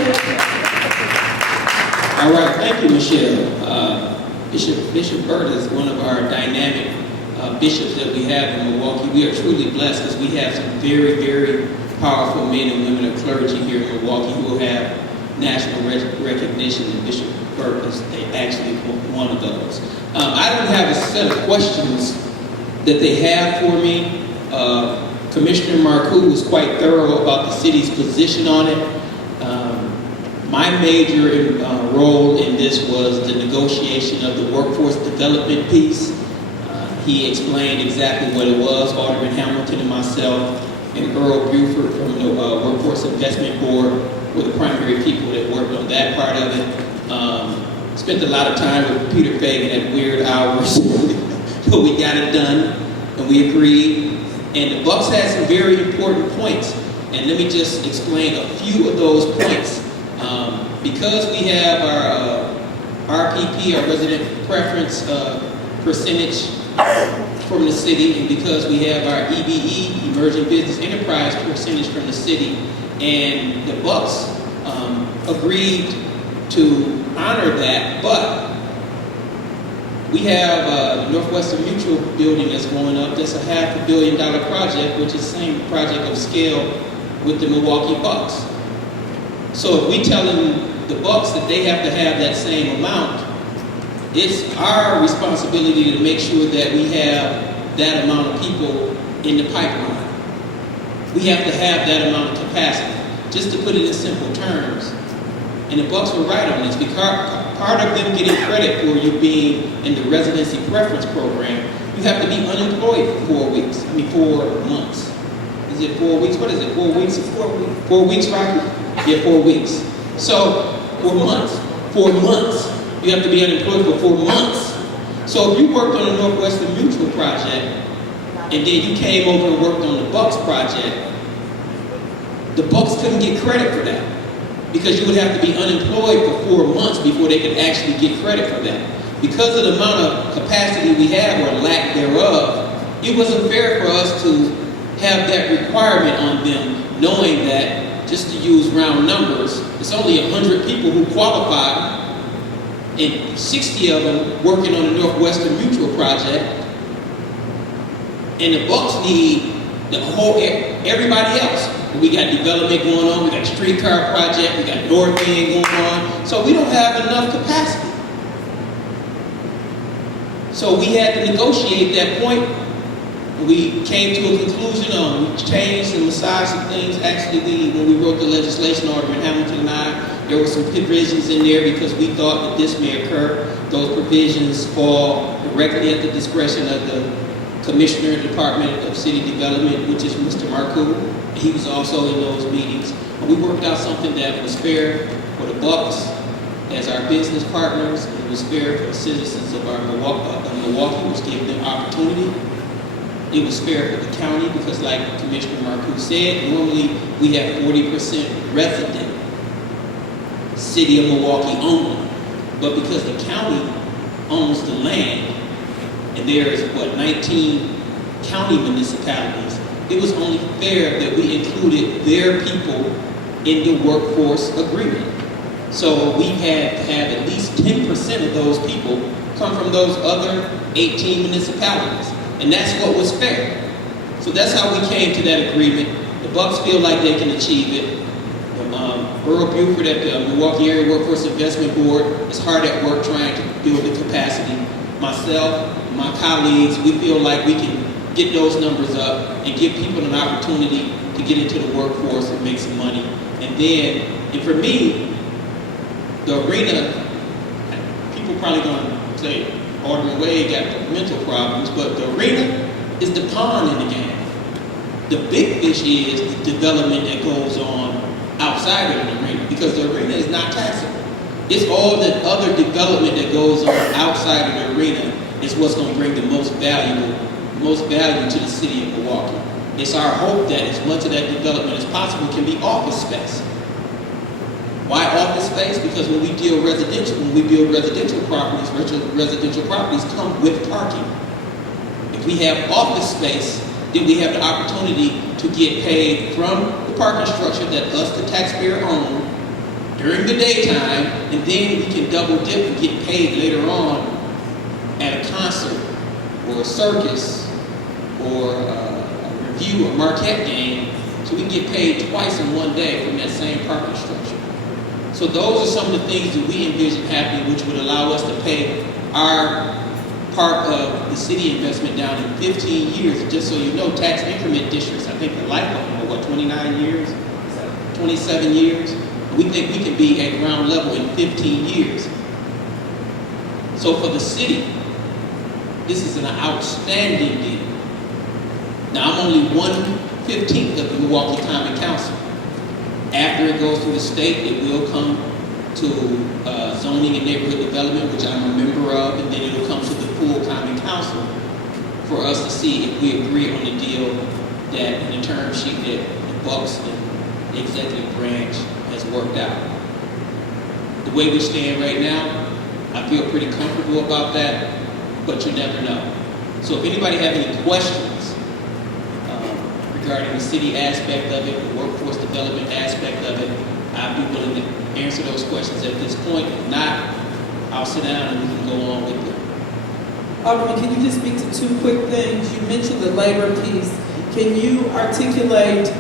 All right, thank you, Michelle. Bishop Bird is one of our dynamic bishops that we have in Milwaukee. We are truly blessed because we have some very, very powerful men and women of clergy here in Milwaukee who have national recognition, and Bishop Bird is actually one of those. I don't have a set of questions that they have for me. Commissioner Marcoux was quite thorough about the city's position on it. My major role in this was the negotiation of the workforce development piece. He explained exactly what it was. Alderman Hamilton and myself and Earl Buford from the Workforce Investment Board were the primary people that worked on that part of it. Spent a lot of time with Peter Fagan at weird hours, but we got it done and we agreed. And the Bucks had some very important points. And let me just explain a few of those points. Because we have our RPP, our resident preference percentage from the city, and because we have our EBE, Emerging Business Enterprise percentage from the city, and the Bucks agreed to honor that, but we have the Northwestern Mutual building that's going up. That's a $500 million project, which is the same project of scale with the Milwaukee Bucks. So if we telling the Bucks that they have to have that same amount, it's our responsibility to make sure that we have that amount of people in the pipeline. We have to have that amount of capacity. Just to put it in simple terms, and the Bucks were right on this, because part of them getting credit for you being in the residency preference program, you have to be unemployed for 4 months. Is it 4 weeks? What is it, 4 weeks? 4 weeks. 4 weeks, Rocky? Yeah, 4 weeks. So, 4 months. 4 months. You have to be unemployed for 4 months. So if you worked on the Northwestern Mutual project, and then you came over and worked on the Bucks project, the Bucks couldn't get credit for that, because you would have to be unemployed for 4 months before they could actually get credit for that. Because of the amount of capacity we have, or lack thereof, it wasn't fair for us to have that requirement on them, knowing that, just to use round numbers, it's only 100 people who qualify, and 60 of them working on the Northwestern Mutual project, and the Bucks need everybody else. We got development going on, we got streetcar project, we got North End going on, so we don't have enough capacity. So we had to negotiate that point. We came to a conclusion on, we changed and massaged some things. Actually, when we wrote the legislation, Alderman Hamilton and I, there were some provisions in there because we thought that this may occur. Those provisions fall directly at the discretion of the Commissioner of the Department of City Development, which is Mr. Marcoux. He was also in those meetings. And we worked out something that was fair for the Bucks as our business partners, and it was fair for the citizens of our Milwaukee, which gave them opportunity. It was fair for the county because, like Commissioner Marcoux said, normally we have 40% resident City of Milwaukee only. But because the county owns the land, and there is, 19 county municipalities, it was only fair that we included their people in the workforce agreement. So we had to have at least 10% of those people come from those other 18 municipalities. And that's what was fair. So that's how we came to that agreement. The Bucks feel like they can achieve it. Earl Buford at the Milwaukee Area Workforce Investment Board is hard at work trying to build the capacity. Myself, my colleagues, we feel like we can get those numbers up and give people an opportunity to get into the workforce and make some money. And for me, the arena people probably gonna say, Alderman Wade got mental problems, but the arena is the pawn in the game. The big fish is the development that goes on outside of the arena, because the arena is not taxable. It's all the other development that goes on outside of the arena is what's going to bring the most value to the city of Milwaukee. It's our hope that as much of that development as possible can be office space. Why office space? Because when we build residential properties, residential properties come with parking. If we have office space, then we have the opportunity to get paid from the parking structure that us, the taxpayer, own during the daytime, and then we can double dip and get paid later on at a concert or a circus or a review or Marquette game, so we can get paid twice in one day from that same parking structure. So those are some of the things that we envision happening, which would allow us to pay our part of the city investment down in 15 years. Just so you know, tax increment districts, I think the life of them are 29 years, 27 years. We think we can be at ground level in 15 years. So for the city, this is an outstanding deal. Now, I'm only 1/15 of the Milwaukee County Council. After it goes through the state, it will come to zoning and neighborhood development, which I'm a member of, and then it'll come to the full county council for us to see if we agree on the deal that in the term sheet that the Bucks and the executive branch has worked out. The way we stand right now, I feel pretty comfortable about that, but you never know. So if anybody have any questions regarding the city aspect of it, the workforce development aspect of it, I'd be willing to answer those questions at this point. If not, I'll sit down and we can go on with it. Alderman, can you just speak to two quick things? You mentioned the labor piece. Can you articulate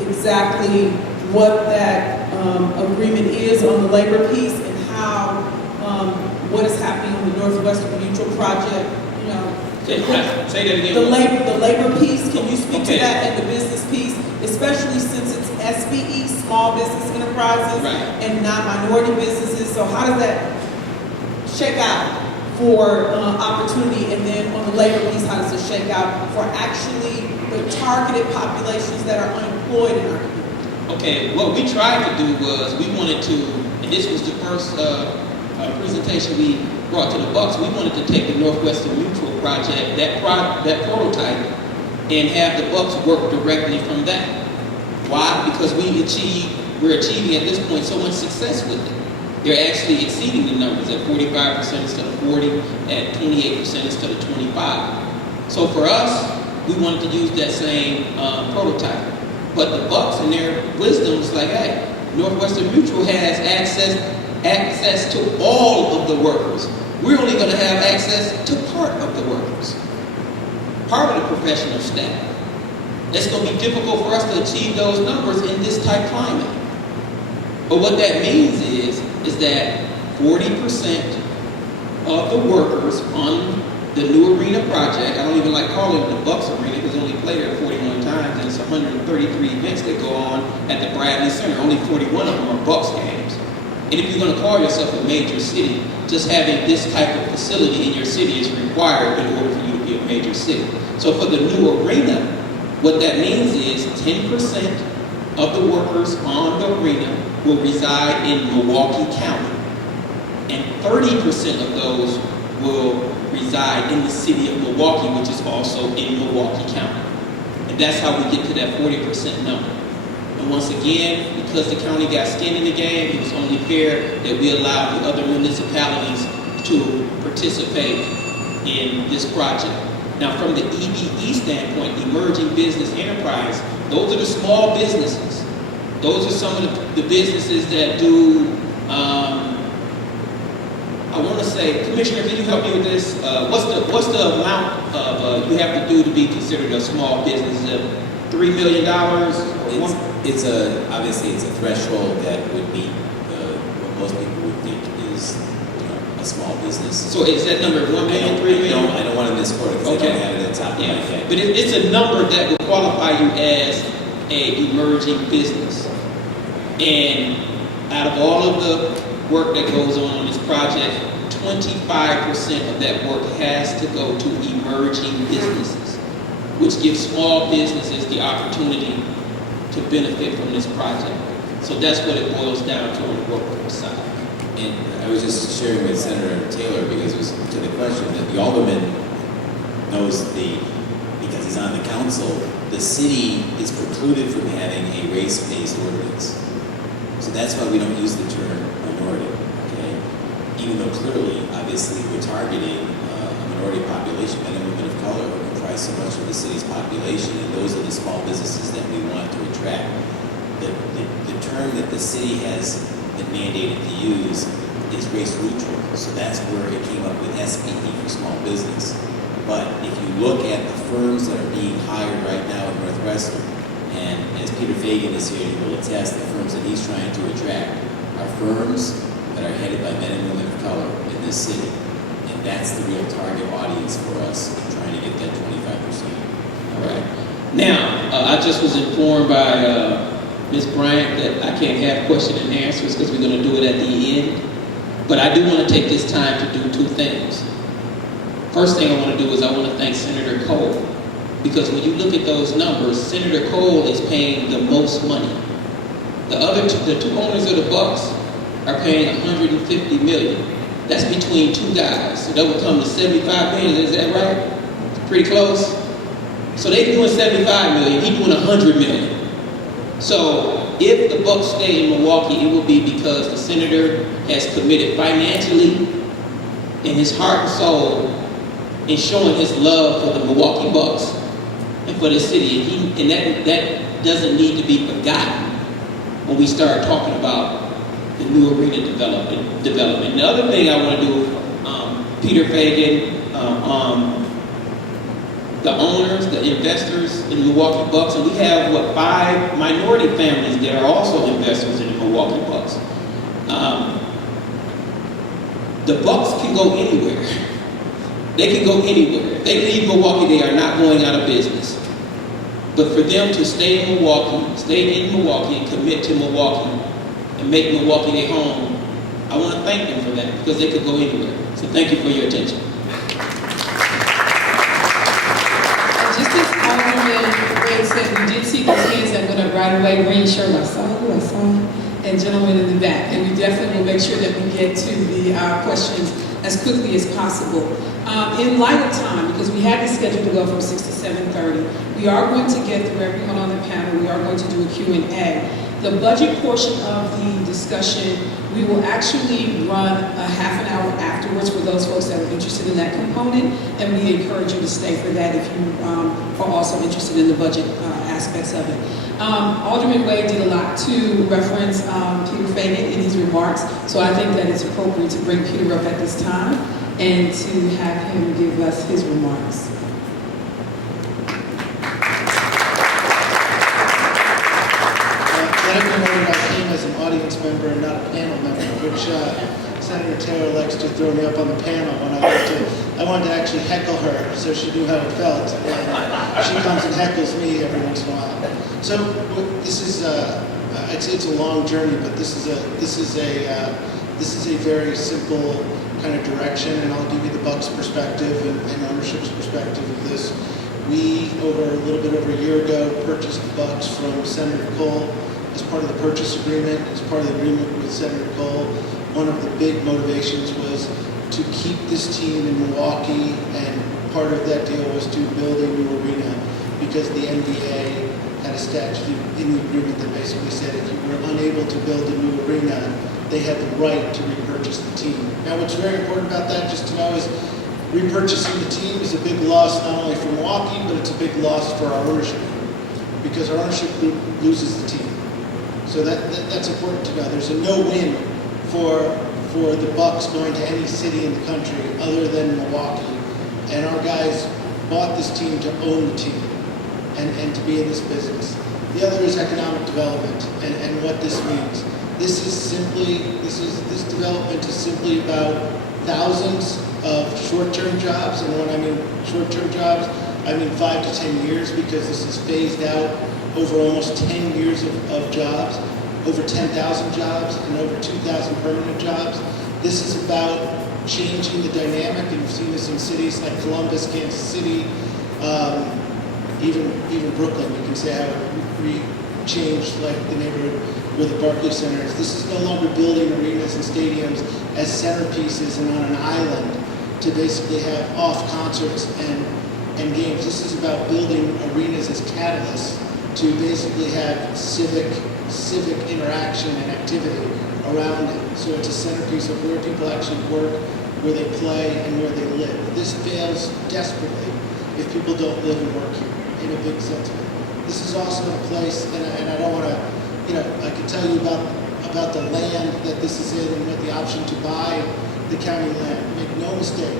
exactly what that agreement is on the labor piece and how what is happening on the Northwestern Mutual project? You know, Say that again. the labor piece. Can you speak Okay. to that and the business piece, especially since it's SBE, small business enterprises, Right. and not minority businesses? So how does that shake out for opportunity? And then on the labor piece, how does it shake out for actually the targeted populations that are unemployed in our community? Okay, what we tried to do was we wanted to, and this was the first presentation we brought to the Bucks. We wanted to take the Northwestern Mutual project, that prototype, and have the Bucks work directly from that. Why? Because we're achieving at this point so much success with it. They're actually exceeding the numbers at 45% instead of 40, at 28% instead of 25. So for us, we wanted to use that same prototype. But the Bucks in their wisdom was like, hey, Northwestern Mutual has access to all of the workers. We're only going to have access to part of the workers, part of the professional staff. It's going to be difficult for us to achieve those numbers in this tight climate. But what that means is that 40% of the workers on the new arena project, I don't even like calling it the Bucks Arena because they only play there 41 times and it's 133 events that go on at the Bradley Center. Only 41 of them are Bucks games. And if you're going to call yourself a major city, just having this type of facility in your city is required in order for you to be a major city. So for the new arena, what that means is 10% of the workers on the arena will reside in Milwaukee County, and 30% of those will reside in the city of Milwaukee, which is also in Milwaukee County. And that's how we get to that 40% number. And once again, because the county got skin in the game, it was only fair that we allowed the other municipalities to participate in this project. Now, from the EBE standpoint, emerging business enterprise, those are the small businesses. Those are some of the businesses that do, I want to say, Commissioner, can you help me with this? What's the amount of you have to do to be considered a small business? $3 million? Obviously it's a threshold that would meet what most people would think is a small business. So is that number 1 million, 3 million? I don't want to misquote it because I don't have it at the top of my head. But it's a number that will qualify you as an emerging business. And out of all of the work that goes on this project, 25% of that work has to go to emerging businesses, which gives small businesses the opportunity to benefit from this project. So that's what it boils down to on the workforce side. And I was just sharing with Senator Taylor, because it was to the question that the alderman knows because he's on the council, the city is precluded from having a race-based ordinance. So that's why we don't use the term minority, okay? Even though clearly, obviously, we're targeting a minority population, men and women of color who comprise so much of the city's population, and those are the small businesses that we want to attract. The term that the city has been mandated to use is race neutral. So that's where it came up with SPE for small business. But if you look at the firms that are being hired right now in Northwestern, and as Peter Fagan is here, he will attest, the firms that he's trying to attract are firms that are headed by men and women of color in this city. And that's the real target audience for us in trying to get that 25%. All right. Now, I just was informed by Ms. Bryant that I can't have question and answers because we're going to do it at the end. But I do want to take this time to do two things. First thing I want to do is I want to thank Senator Cole, because when you look at those numbers, Senator Cole is paying the most money. The two owners of the Bucks are paying $150 million. That's between two guys. So that would come to $75 million. Is that right? Pretty close. So they're doing $75 million. He's doing $100 million. So if the Bucks stay in Milwaukee, it will be because the senator has committed financially in his heart and soul in showing his love for the Milwaukee Bucks and for the city. And that doesn't need to be forgotten when we start talking about the new arena development. The other thing I want to do, Peter Fagan, the owners, the investors in the Milwaukee Bucks, and we have, 5 minority families that are also investors in the Milwaukee Bucks. The Bucks can go anywhere. They can go anywhere. If they leave Milwaukee, they are not going out of business. But for them to stay in Milwaukee and commit to Milwaukee and make Milwaukee their home, I want to thank them for that, because they could go anywhere. So thank you for your attention. Just as Alderman Wade said, we did see those hands that went up right away. Green shirt, I saw you, and gentlemen in the back. And we definitely will make sure that we get to the questions as quickly as possible. In light of time, because we had this scheduled to go from 6 to 7:30, we are going to get through everyone on the panel. We are going to do a Q&A. The budget portion of the discussion, we will actually run a half an hour afterwards for those folks that are interested in that component, and we encourage you to stay for that if you are also interested in the budget aspects of it. Alderman Wade did a lot to reference Peter Fagan in his remarks, so I think that it's appropriate to bring Peter up at this time and to have him give us his remarks. Let it be noted I came as an audience member and not a panel member, which Senator Taylor likes to throw me up on the panel when I wanted to actually heckle her so she knew how it felt. And she comes and heckles me every once in a while. So this is it's a long journey, but this is a very simple kind of direction, and I'll give you the Bucks perspective and ownership's perspective of this. We, over a little bit over a year ago, purchased the Bucks from Senator Cole as part of the purchase agreement, as part of the agreement with Senator Cole. One of the big motivations was to keep this team in Milwaukee, and part of that deal was to build a new arena, because the NBA had a statute in the agreement that basically said if you were unable to build a new arena, they had the right to repurchase the team. Now, what's very important about that, just to know, is repurchasing the team is a big loss not only for Milwaukee, but it's a big loss for our ownership group, because our ownership group loses the team. So that's important to know. There's a no-win for the Bucks going to any city in the country other than Milwaukee. And our guys bought this team to own the team and to be in this business. The other is economic development and what this means. This development is simply about thousands of short-term jobs, and when I mean short-term jobs, I mean 5 to 10 years, because this is phased out over almost 10 years of jobs. over 10,000 jobs and over 2,000 permanent jobs. This is about changing the dynamic, and you've seen this in cities like Columbus, Kansas City, even Brooklyn. You can say how it changed, like the neighborhood where the Barclays Center is. This is no longer building arenas and stadiums as centerpieces and on an island to basically have off concerts and games. This is about building arenas as catalysts to basically have civic interaction and activity around it. So it's a centerpiece of where people actually work, where they play, and where they live. This fails desperately if people don't live and work here, in a big sense of it. This is also a place, and I don't want to, I can tell you about the land that this is in and what the option to buy the county land. Make no mistake,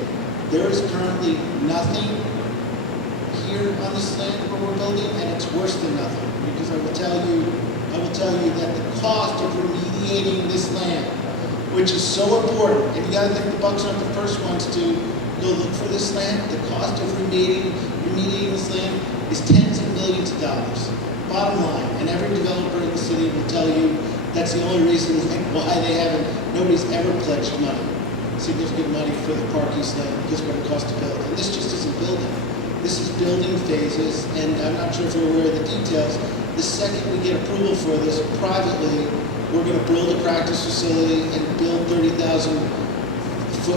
there is currently nothing here on this land where we're building, and it's worse than nothing, because I will tell you that the cost of remediating this land, which is so important, and you got to think the Bucks aren't the first ones to go look for this land. The cost of remediating this land is tens of millions of dollars. Bottom line, and every developer in the city will tell you that's the only reason why nobody's ever pledged money, significant money for the Park East land, because of what it costs to build. And this just isn't building. This is building phases, and I'm not sure if you're aware of the details. The second we get approval for this privately, we're going to build a practice facility and build 30,000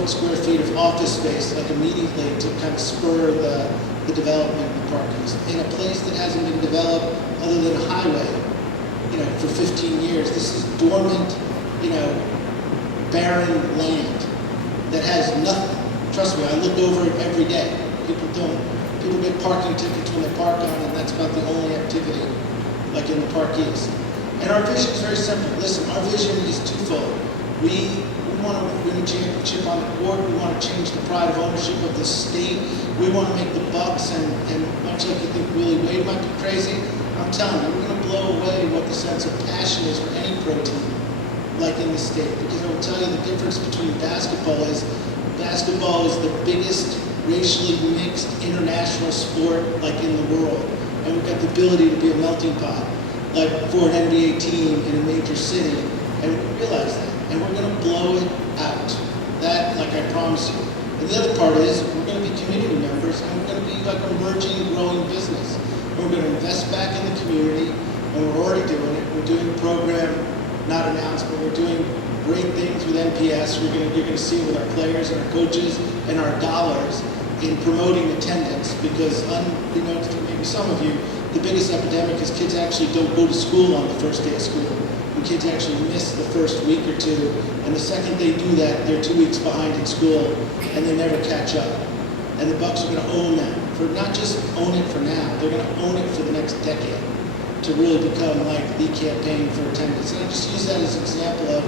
square feet of office space, like immediately, to kind of spur the development of the Park East. In a place that hasn't been developed other than a highway, for 15 years. This is dormant, barren land that has nothing. Trust me, I look over it every day. People get parking tickets when they park on it, and that's about the only activity, like in the Park East. And our vision is very simple. Listen, our vision is twofold. We want to win a championship on the court. We want to change the pride of ownership of the state. We want to make the Bucks, and much like you think Willie Wade might be crazy, I'm telling you, we're going to blow away what the sense of passion is for any pro team, like in the state. Because I will tell you the difference between basketball is the biggest racially mixed international sport, like in the world. And we've got the ability to be a melting pot, like for an NBA team in a major city. And we realize that. And we're going to blow it out. That, like I promise you. And the other part is, we're going to be community members, and we're going to be like an emerging, growing business. And we're going to invest back in the community, and we're already doing it. We're doing a program, not announced, but we're doing great things with NPS. You're going to see it with our players and our coaches and our dollars in promoting attendance, because unbeknownst to maybe some of you, the biggest epidemic is kids actually don't go to school on the first day of school. And kids actually miss the first week or two, and the second they do that, they're 2 weeks behind in school, and they never catch up. And the Bucks are going to own that. For not just own it for now, they're going to own it for the next decade to really become like the campaign for attendance. And I just use that as an example of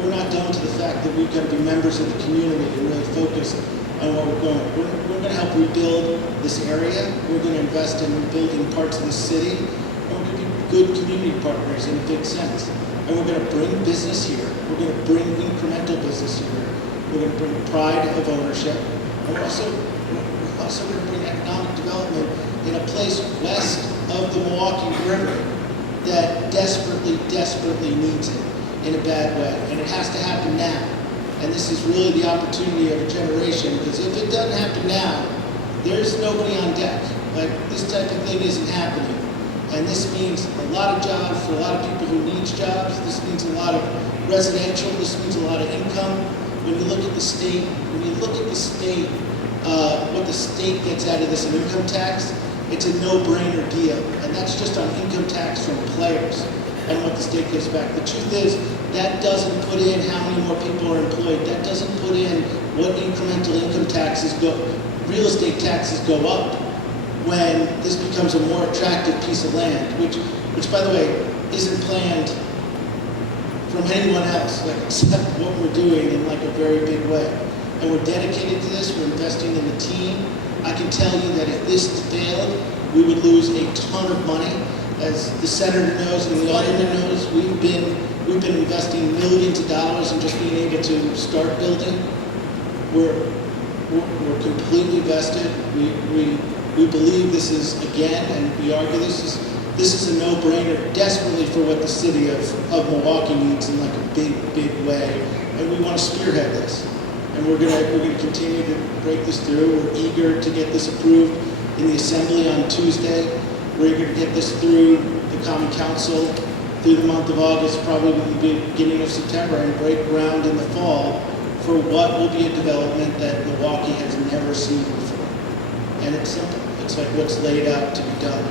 we're not done to the fact that we've got to be members of the community and really focus on what we're going. We're going to help rebuild this area. We're going to invest in rebuilding parts of the city. And we're going to be good community partners in a big sense. And we're going to bring business here. We're going to bring incremental business here. We're going to bring pride of ownership. And we're also going to bring economic development in a place west of the Milwaukee River that desperately, desperately needs it in a bad way. And it has to happen now. And this is really the opportunity of a generation, because if it doesn't happen now, there's nobody on deck. Like, this type of thing isn't happening. And this means a lot of jobs for a lot of people who need jobs. This means a lot of residential. This means a lot of income. When you look at the state, what the state gets out of this in income tax, it's a no-brainer deal. And that's just on income tax from players and what the state gives back. The truth is, that doesn't put in how many more people are employed. That doesn't put in what incremental income taxes real estate taxes go up when this becomes a more attractive piece of land, which by the way, isn't planned from anyone else, like, except what we're doing in like a very big way. And we're dedicated to this, we're investing in the team. I can tell you that if this failed, we would lose a ton of money. As the senator knows and the auditor knows, we've been investing millions of dollars in just being able to start building. We're completely vested. We believe this is, again, and we argue this this is a no-brainer desperately for what the city of Milwaukee needs in like a big, big way. And we want to spearhead this. And we're gonna continue to break this through. We're eager to get this approved in the assembly on Tuesday. We're eager to get this through the common council through the month of August, probably the beginning of September, and break ground in the fall for what will be a development that Milwaukee has never seen before. And it's simple. It's like what's laid out to be done.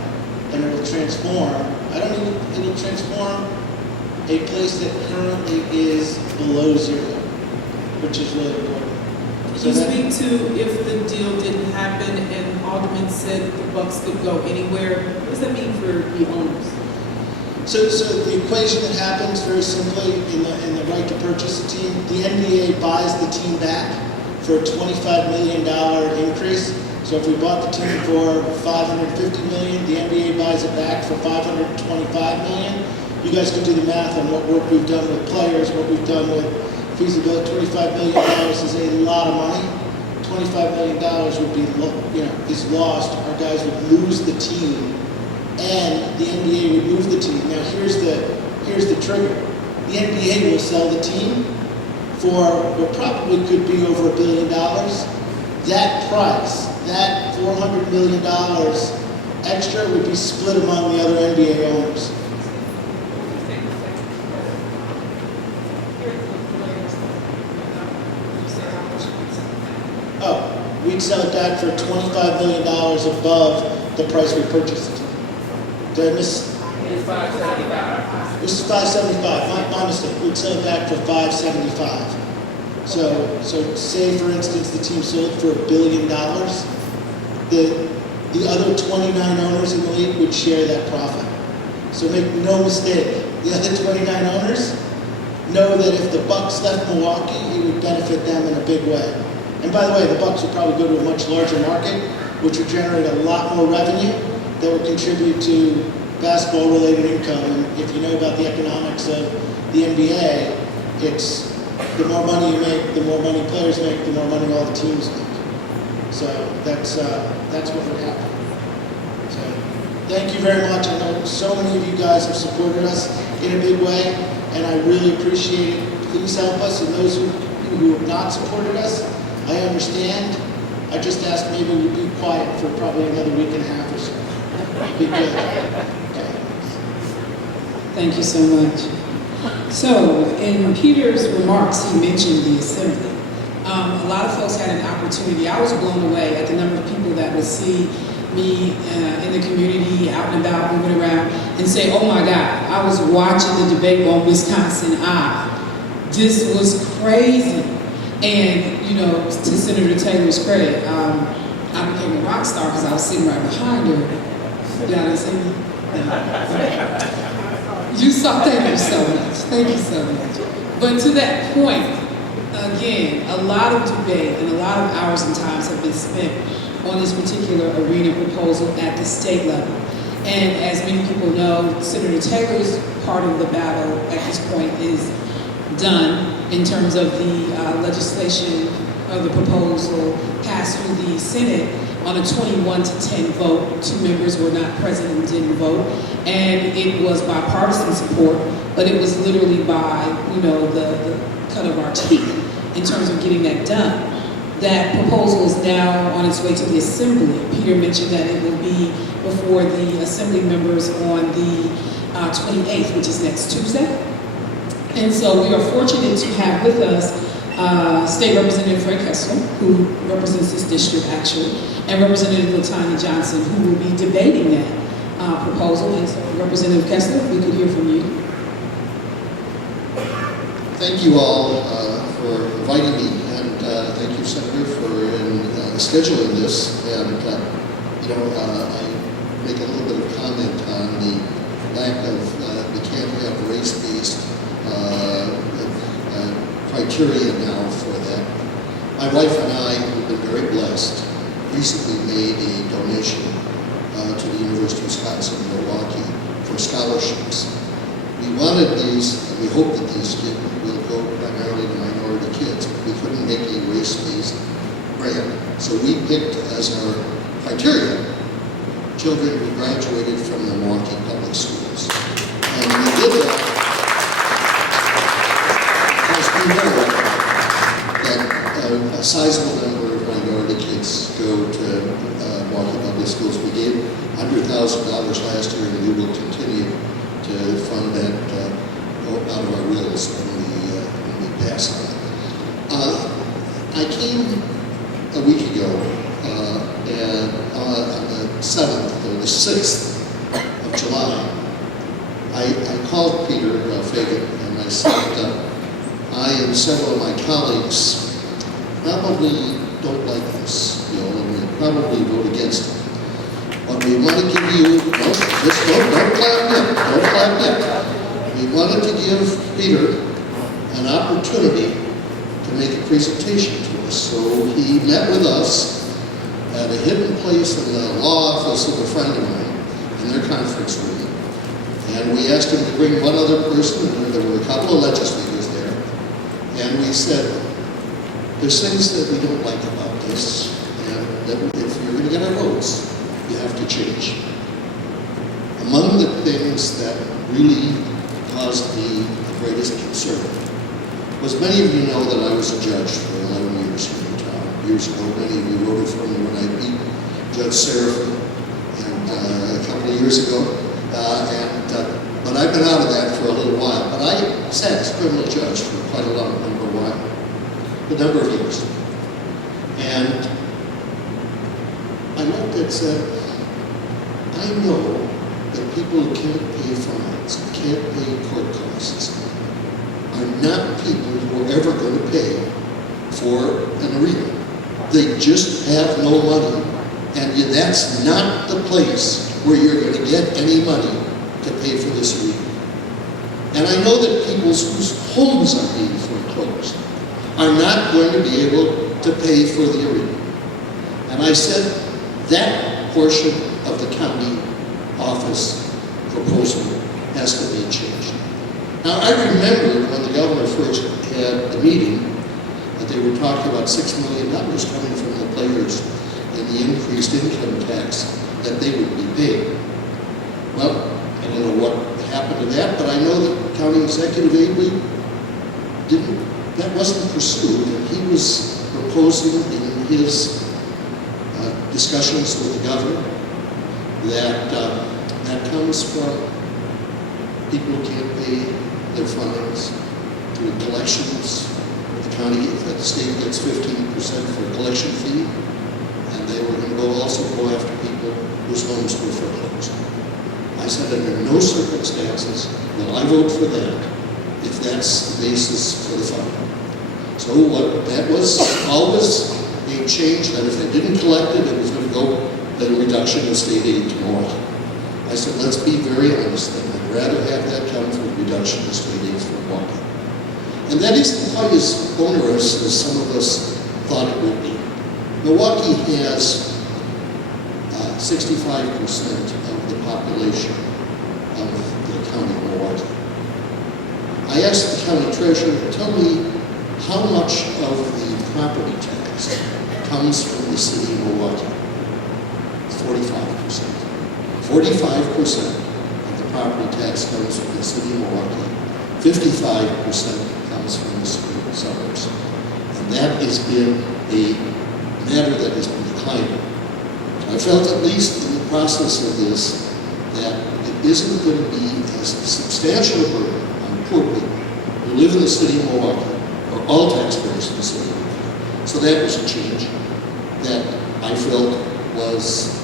And it'll transform, it'll transform a place that currently is below zero, which is really important. Can you speak to if the deal didn't happen and Alderman said the bucks could go anywhere? What does that mean for the owners? So the equation that happens very simply in the right to purchase a team, the NBA buys the team back for a $25 million increase. So if we bought the team for $550 million, the NBA buys it back for $525 million. You guys can do the math on what work we've done with players, what we've done with feasibility. $25 million is a lot of money. $25 million would be, is lost. Our guys would lose the team, and the NBA would move the team. Now here's the trigger. The NBA will sell the team for what probably could be over $1 billion. That price, that $400 million extra, would be split among the other NBA owners. Oh, we'd sell it back for $25 million above the price we purchased it. Did I miss? It's $575. This is $575. My mistake. We'd sell it back for $575. So say for instance the team sold for $1 billion. The other 29 owners in the league would share that profit. So make no mistake, the other 29 owners know that if the Bucks left Milwaukee, it would benefit them in a big way. And by the way, the Bucks would probably go to a much larger market, which would generate a lot more revenue that would contribute to basketball-related income. And if you know about the economics of the NBA, it's the more money you make, the more money players make, the more money all the teams make. So that's what would happen. So thank you very much. I know so many of you guys have supported us in a big way, and I really appreciate it. Please help us, and those who have not supported us, I understand. I just ask maybe we be quiet for probably another week and a half or so. Be good. Okay. Thank you so much. So, in Peter's remarks, he mentioned the assembly. A lot of folks had an opportunity. I was blown away at the number of people that would see me in the community, out and about, moving around, and say, oh my God, I was watching the debate on Wisconsin Eye. This was crazy. And, to Senator Taylor's credit, I became a rock star because I was sitting right behind her. Y'all didn't see me? You saw, thank you so much. Thank you so much. But to that point, again, a lot of debate and a lot of hours and times have been spent on this particular arena proposal at the state level. And as many people know, Senator Taylor's part of the battle at this point is done in terms of the legislation of the proposal passed through the Senate on a 21-10 vote. 2 members were not present and didn't vote. And it was bipartisan support, but it was literally by, the cut of our teeth in terms of getting that done. That proposal is now on its way to the Assembly. Peter mentioned that it will be before the Assembly members on the 28th, which is next Tuesday. And so we are fortunate to have with us State Representative Frank Kessler, who represents this district actually, and Representative Latanya Johnson, who will be debating that proposal. And so Representative Kessler, if we could hear from you. Thank you all for inviting me, and thank you, Senator, for scheduling this. And I make a little bit of comment on the lack of, we can't have race-based criteria now for that. My wife and I, who've been very blessed, recently made a donation to the University of Wisconsin-Milwaukee for scholarships. We wanted these, and we hope that these will go primarily to minority kids, but we couldn't make a race-based grant. So we picked as our criteria children who graduated from the Milwaukee Public Schools. And we did that because we know that a sizable number of minority kids go to Milwaukee Public Schools. We gave $100,000 last year, and we will continue to fund that out of our wills when we pass on it. I came a week ago, and on the 7th or the 6th of July, I called Peter Fagan, and I said, I and several of my colleagues probably don't like this bill, and we probably vote against it. But we want to give you, don't clap yet, don't clap yet. We wanted to give Peter an opportunity to make a presentation to us. So he met with us at a hidden place in the law office of a friend of mine in their conference room. And we asked him to bring one other person, and there were a couple of legislators there. And we said, there's things that we don't like about this, and that if you're going to get our votes, you have to change. Among the things that really caused me the greatest concern was, many of you know that I was a judge for 11 years here in town. Years ago, many of you voted for me when I beat Judge Serafin and a couple of years ago. But I've been out of that for a little while. But I sat as criminal judge for quite a number of years. And I looked and said, I know that people who can't pay fines, who can't pay court costs, are not people who are ever going to pay for an arena. They just have no money, and that's not the place where you're going to get any money to pay for this arena. And I know that people whose homes are being foreclosed are not going to be able to pay for the arena. And I said, that portion of the county office proposal has to be changed. Now, I remember when the governor first had the meeting, that they were talking about $6 million coming from the players in the increased income tax that they would be paying. Well, I don't know what happened to that, but I know that County Executive Abele that wasn't pursued, and he was proposing in his discussions with the governor that that comes from people who can't pay their fines through collections. The county, the state gets 15% for a collection fee, and they were going to also go after people whose homes were foreclosed. I said, under no circumstances will I vote for that if that's the basis for the fund. So that was always a change, that if they didn't collect it, it was going to go at a reduction in state aid tomorrow. I said, let's be very honest, then. I'd rather have that come from a reduction in state aid for Milwaukee. And that isn't quite as onerous as some of us thought it would be. Milwaukee has 65% of the population of the county of Milwaukee. I asked the county treasurer to tell me how much of the property tax comes from the city of Milwaukee. 45%. 45% of the property tax comes from the city of Milwaukee. 55% comes from the suburbs. And that has been a matter that has been declining. I felt, at least in the process of this, that it isn't going to be as substantial a burden on poor people who live in the city of Milwaukee, or all taxpayers in the city of Milwaukee. So that was a change that I felt was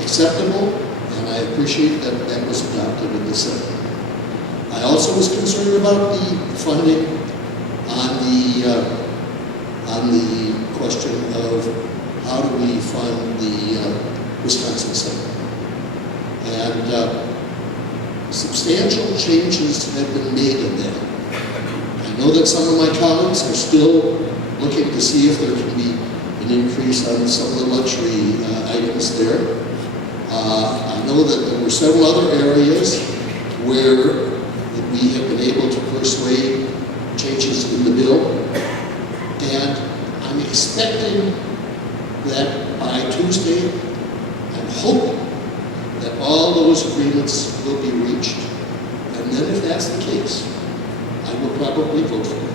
acceptable, and I appreciate that that was adopted in the Senate. I also was concerned about the funding on the question of how do we fund the Wisconsin Center. And substantial changes have been made in that. I know that some of my colleagues are still looking to see if there can be an increase on some of the luxury items there. I know that there were several other areas where we have been able to persuade changes in the bill. And I'm expecting that by Tuesday, I'm hoping that all those agreements will be reached. And then if that's the case, I will probably vote for it.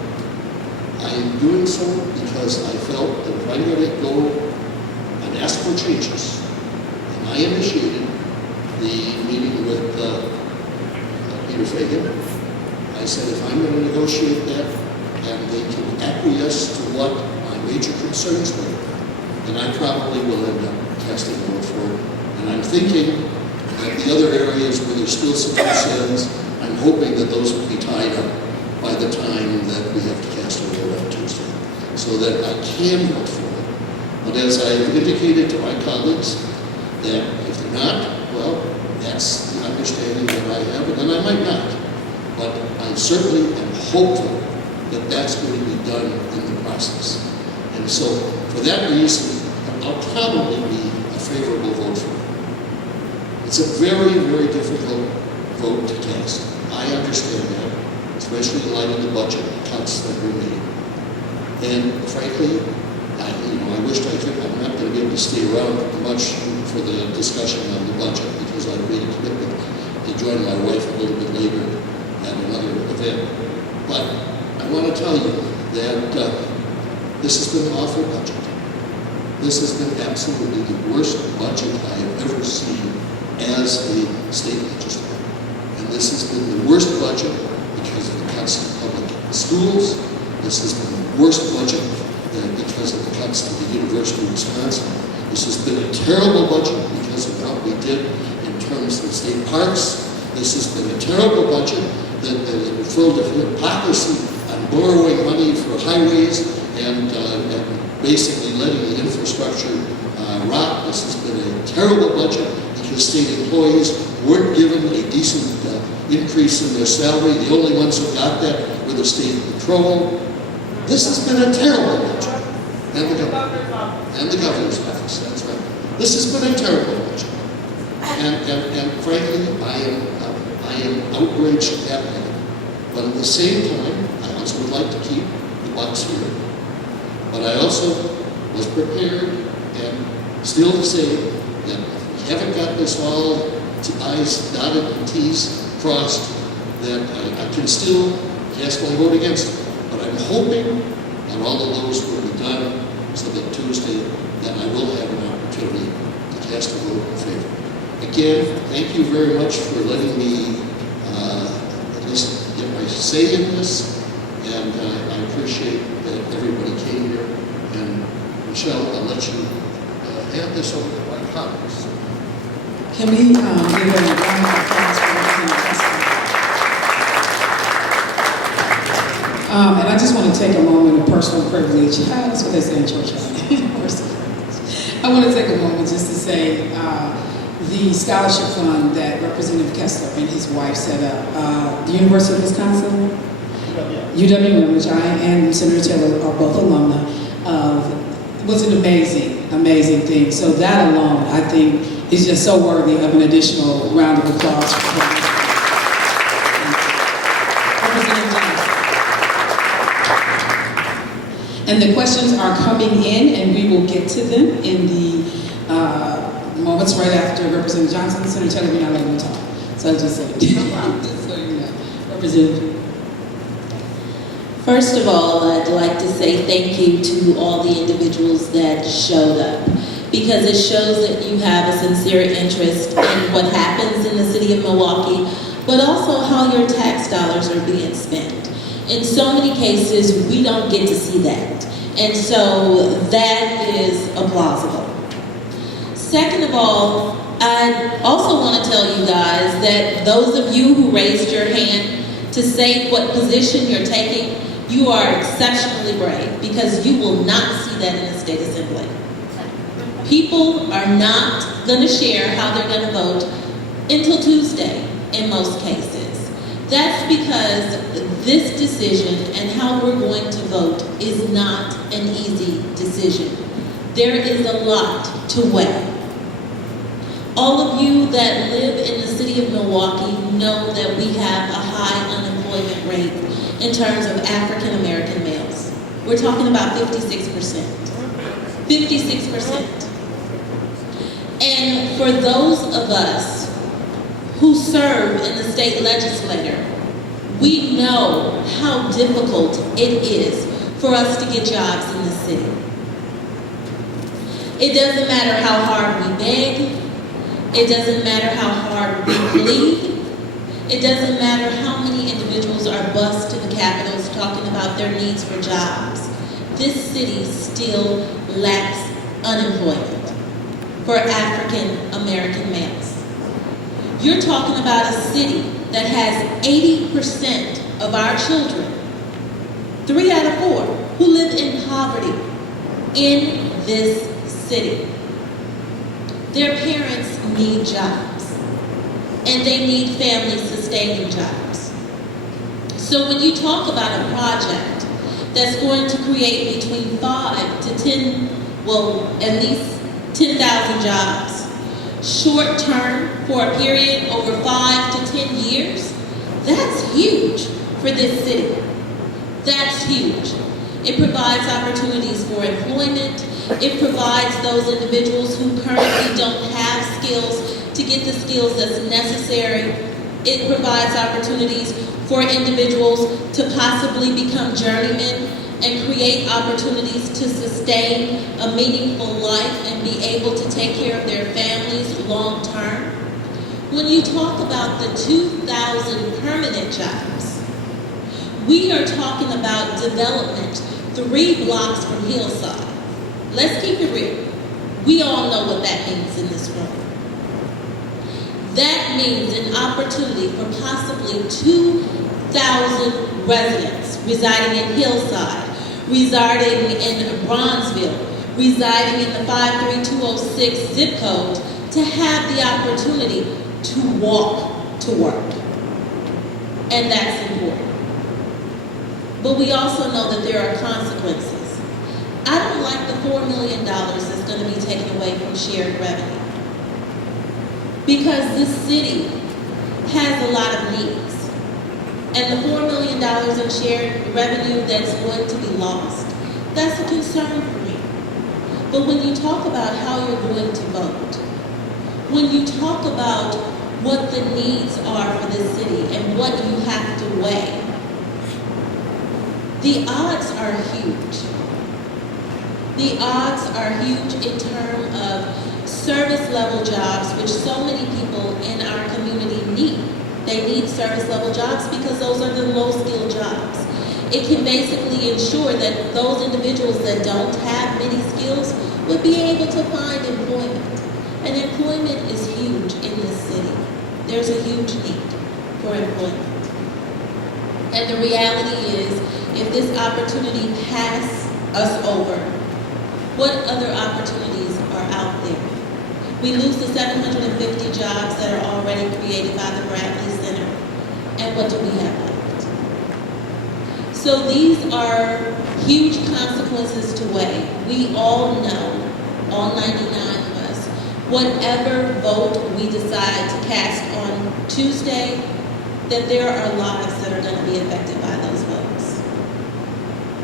I am doing so because I felt that if I'm going to go and ask for changes, and I initiated the meeting with Peter Fagan, I said if I'm going to negotiate that and they can acquiesce to what my major concerns were, then I probably will end up casting a vote for it. And I'm thinking that the other areas where there's still some concerns, I'm hoping that those will be tied up by the time that we have to cast a vote on Tuesday, so that I can vote for it. But as I've indicated to my colleagues, that if they're not, well, that's the understanding that I have, and I might not. But I certainly am hopeful that that's going to be done in the process. And so, for that reason, I'll probably be a favorable vote for it. It's a very, very difficult vote to cast. I understand that, especially in light of the budget cuts that were made. And frankly, I wished I could. I'm not going to be able to stay around much for the discussion on the budget because I've made a commitment to join my wife a little bit later at another event. But I want to tell you that this has been an awful budget. This has been absolutely the worst budget I have ever seen as a state legislator. And this has been the worst budget because of the cuts to public schools. This has been the worst budget because of the cuts to the University of Wisconsin. This has been a terrible budget because of what we did in terms of state parks. This has been a terrible budget that is full of hypocrisy on borrowing money for highways and basically letting the infrastructure rot. This has been a terrible budget because state employees weren't given a decent increase in their salary. The only ones who got that were the state patrol. This has been a terrible budget. And the governor's office, that's right. This has been a terrible budget. And frankly, I am outraged at that. But at the same time, I also would like to keep the bucks here. But I also was prepared and still to say that if we haven't got this all to I's dotted and T's crossed, that I can still cast my vote against it. But I'm hoping that all of those will be done so that Tuesday, that I will have an opportunity to cast a vote in favor. Again, thank you very much for letting me at least get my say in this, and I appreciate that everybody came here. And Michelle, I'll let you hand this over to my colleagues. Can we give a round of applause for Representative Kessler? And I just want to take a moment of personal privilege. That's what they say in church. I want to take a moment just to say the scholarship fund that Representative Kessler and his wife set up, the University of Wisconsin, UWM, which I and Senator Taylor are both alumni of, was an amazing, amazing thing. So that alone, I think, is just so worthy of an additional round of applause for him. And the questions are coming in, and we will get to them in the moments right after Representative Johnson. Senator Taylor, we're not letting you talk. So I just said, just so you know. Representative. First of all, I'd like to say thank you to all the individuals that showed up, because it shows that you have a sincere interest in what happens in the city of Milwaukee, but also how your tax dollars are being spent. In so many cases, we don't get to see that. And so that is applaudable. Second of all, I also want to tell you guys that those of you who raised your hand to say what position you're taking, you are exceptionally brave, because you will not see that in the state assembly. People are not going to share how they're going to vote until Tuesday in most cases. That's because this decision and how we're going to vote is not an easy decision. There is a lot to weigh. All of you that live in the city of Milwaukee know that we have a high unemployment rate in terms of African American males. We're talking about 56%. 56%. And for those of us who serve in the state legislature, we know how difficult it is for us to get jobs in the city. It doesn't matter how hard we beg. It doesn't matter how hard we plead. It doesn't matter how many individuals are bused to the capitals talking about their needs for jobs. This city still lacks unemployment for African American males. You're talking about a city that has 80% of our children, 3 out of 4, who live in poverty in this city. Their parents need jobs, and they need family-sustaining jobs. So when you talk about a project that's going to create between 5 to 10, well, at least 10,000 jobs, short term for a period over 5 to 10 years, that's huge for this city. That's huge. It provides opportunities for employment. It provides those individuals who currently don't have skills to get the skills that's necessary. It provides opportunities for individuals to possibly become journeymen and create opportunities to sustain a meaningful life and be able to take care of their families long term. When you talk about the 2,000 permanent jobs, we are talking about development 3 blocks from Hillside. Let's keep it real. We all know what that means in this room. That means an opportunity for possibly 2,000 residents residing in Hillside, residing in Bronzeville, residing in the 53206 zip code to have the opportunity to walk to work. And that's important. But we also know that there are consequences. I don't like the $4 million that's going to be taken away from shared revenue. Because this city has a lot of needs. And the $4 million in shared revenue that's going to be lost, that's a concern for me. But when you talk about how you're going to vote, when you talk about what the needs are for this city and what you have to weigh, the odds are huge. The odds are huge in terms of service level jobs, which so many people in our community need. They need service level jobs because those are the low skilled jobs. It can basically ensure that those individuals that don't have many skills would be able to find employment. And employment is huge in this city. There's a huge need for employment. And the reality is, if this opportunity passes us over, what other opportunities are out there? We lose the 750 jobs that are already created by the Bradley Center. And what do we have left? So these are huge consequences to weigh. We all know, all 99 of us, whatever vote we decide to cast on Tuesday, that there are lives that are going to be affected by those votes.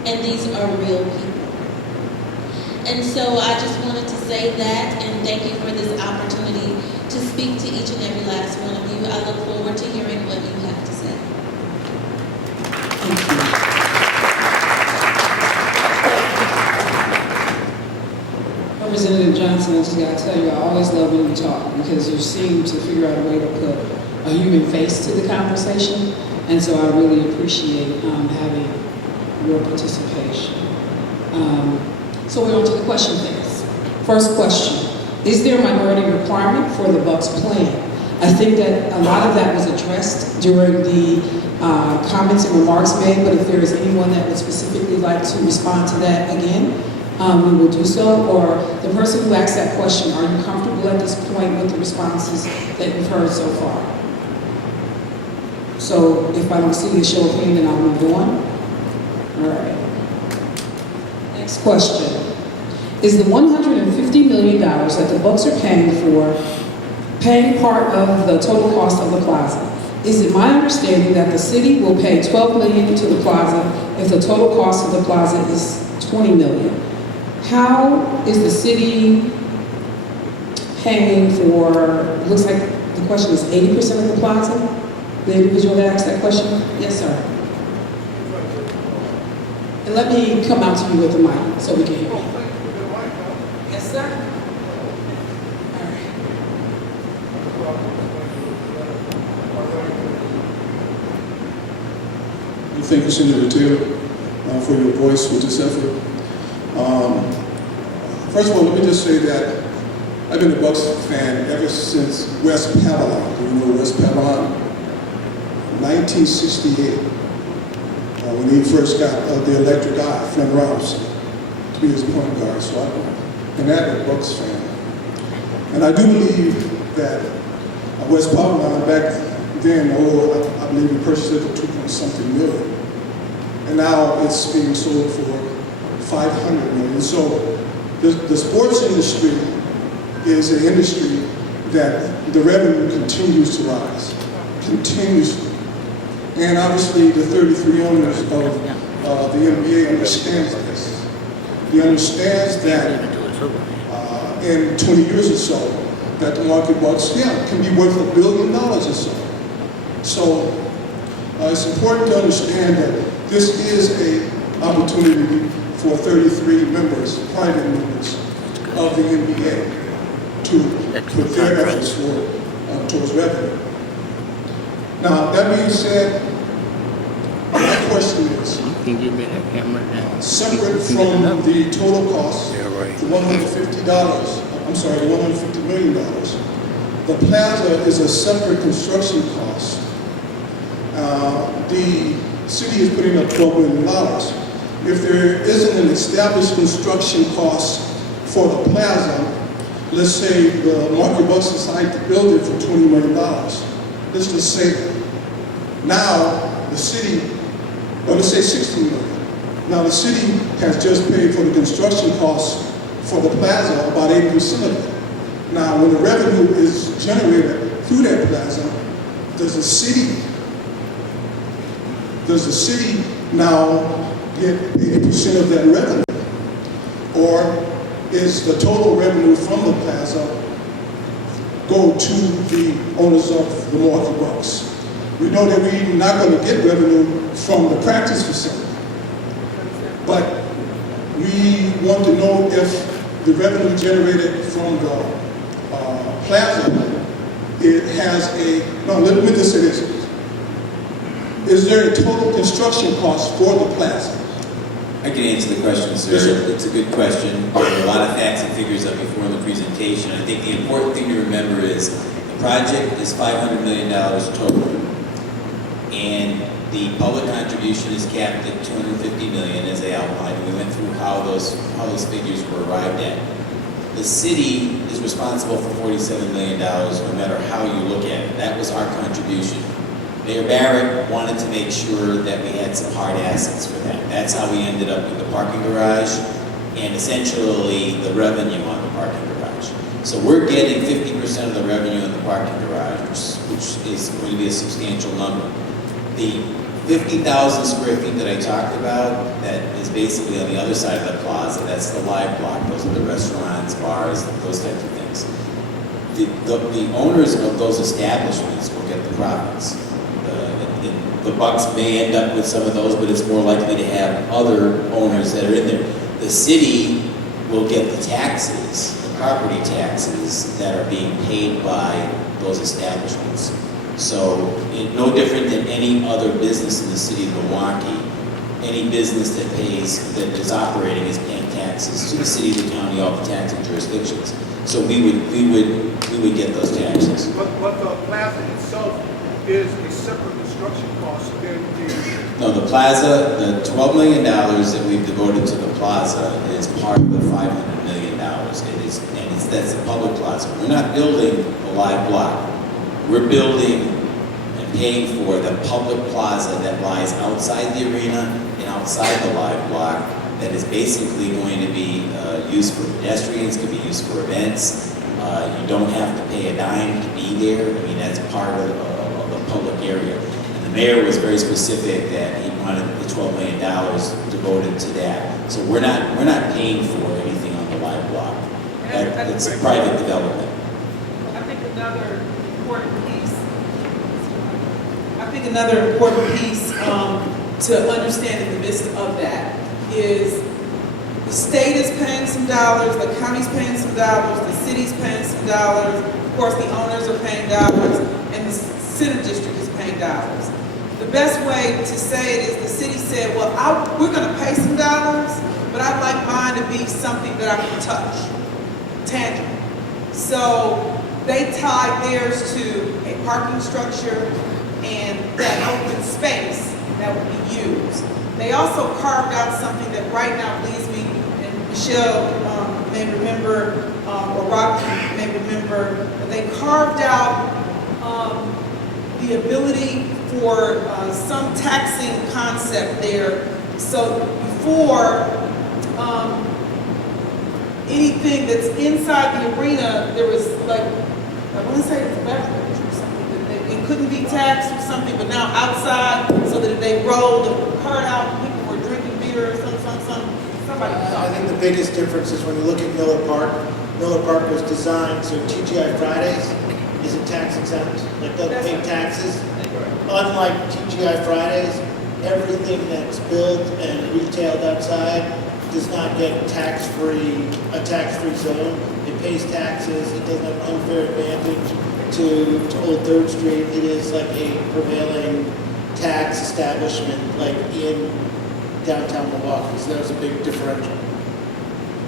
And these are real people. And so I just wanted to say that, and thank you for this opportunity to speak to each and every last one of you. I look forward to hearing what you have to say. Thank you. Representative Johnson, I just got to tell you, I always love when you talk because you seem to figure out a way to put a human face to the conversation, and so I really appreciate having your participation. So we're on to the question phase. First question, is there a minority requirement for the Bucks plan? I think that a lot of that was addressed during the comments and remarks made, but if there is anyone that would specifically like to respond to that again, we will do so. Or the person who asked that question, are you comfortable at this point with the responses that you've heard so far? So if I don't see a show of hand, then I'll move on. All right. Next question. Is the $150 million that the Bucks are paying part of the total cost of the plaza? Is it my understanding that the city will pay $12 million to the plaza if the total cost of the plaza is $20 million? How is the city paying for, looks like the question is 80% of the plaza? The individual that asked that question? Yes, sir. And let me come out to you with the mic so we can hear you. Yes, sir. All right. Thank you, Senator Taylor, for your voice with this effort. First of all, let me just say that I've been a Bucks fan ever since West Pavilion. Do you know West Pavilion? 1968, when he first got the electric eye, Flynn Robinson, to be his point guard. So I'm an avid Bucks fan. And I do believe that West Pavilion back then, I believe we purchased it for 2-point-something million. And now it's being sold for $500 million. So the sports industry is an industry that the revenue continues to rise, continuously. And obviously the 33 owners of the NBA understands this. He understands that in 20 years or so, that the Milwaukee Bucks, can be worth $1 billion or so. So it's important to understand that this is an opportunity for 33 members, private members of the NBA to put their efforts towards revenue. Now, that being said, my question is, separate from the total cost, the $150 million, the plaza is a separate construction cost. The city is putting up $12 million. If there isn't an established construction cost for the plaza, let's say the Milwaukee Bucks decide to build it for $20 million. Let's just say that. Now, the city, or let's say $16 million. Now, the city has just paid for the construction costs for the plaza, about 80% of it. Now, when the revenue is generated through that plaza, does the city now get 80% of that revenue? Or is the total revenue from the plaza go to the owners of the Milwaukee Bucks? We know that we're not going to get revenue from the practice facility, but we want to know if the revenue generated from the plaza, it has let me just say this. Is there a total construction cost for the plaza? I can answer the question, sir. Yes, sir. It's a good question. There are a lot of facts and figures up before in the presentation. I think the important thing to remember is the project is $500 million total. And the public contribution is capped at $250 million, as they outlined. We went through how those figures were arrived at. The city is responsible for $47 million, no matter how you look at it. That was our contribution. Mayor Barrett wanted to make sure that we had some hard assets for that. That's how we ended up with the parking garage and essentially the revenue on the parking garage. So we're getting 50% of the revenue on the parking garage, which is going to be a substantial number. The 50,000 square feet that I talked about, that is basically on the other side of the plaza, that's the live block. Those are the restaurants, bars, those types of things. The owners of those establishments will get the profits. The Bucks may end up with some of those, but it's more likely to have other owners that are in there. The city will get the taxes, the property taxes that are being paid by those establishments. So, no different than any other business in the city of Milwaukee. Any business that is operating is paying taxes to the city, the county, all the taxing jurisdictions. So we would get those taxes. But the plaza itself is a separate construction cost than the... No, the plaza, the $12 million that we've devoted to the plaza is part of the $500 million. That's the public plaza. We're not building a live block. We're building and paying for the public plaza that lies outside the arena and outside the live block that is basically going to be used for pedestrians, could be used for events. You don't have to pay a dime to be there. I mean, that's part of the public area. And the mayor was very specific that he wanted the $12 million devoted to that. So we're not paying for anything on the live block. It's a private development. another important piece, to understand in the midst of that is the state is paying some dollars, the county's paying some dollars, the city's paying some dollars, of course the owners are paying dollars, and the center district is paying dollars. The best way to say it is the city said, well, we're going to pay some dollars, but I'd like mine to be something that I can touch, tangible. So they tied theirs to a parking structure and that open space that would be used. They also carved out something that right now leaves me, and Michelle may remember, or Rocky may remember, that they carved out the ability for some taxing concept there. So before anything that's inside the arena, there was like, I want to say it was beverage or something, that it couldn't be taxed or something, but now outside, so that if they rolled the cart out, people were drinking beer or somebody. I think the biggest difference is when you look at Miller Park. Miller Park was designed so TGI Fridays isn't tax exempt, like doesn't pay taxes. Unlike TGI Fridays, everything that's built and retailed outside does not get a tax-free zone. It pays taxes. It doesn't have an unfair advantage to Old 3rd Street. It is like a prevailing tax establishment, like in downtown Milwaukee. So that was a big differential.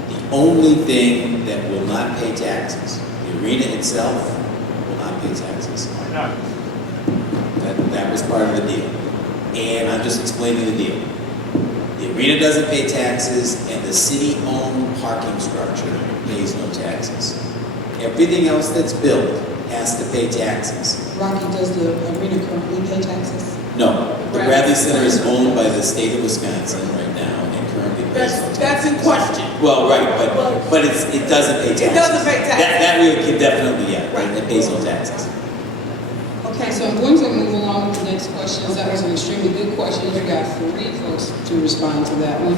The only thing that will not pay taxes, the arena itself will not pay taxes. Why not? That was part of the deal. And I'm just explaining the deal. The arena doesn't pay taxes, and the city-owned parking structure pays no taxes. Everything else that's built has to pay taxes. Rocky, does the arena currently pay taxes? No, the Bradley Center is owned by the state of Wisconsin right now, and currently pays no taxes. That's in question. Well, right, but it doesn't pay taxes. It doesn't pay taxes. That we can definitely, yeah, right, it pays no taxes. Okay, so I'm going to move along with the next questions. That was an extremely good question. You got 3 folks to respond to that one.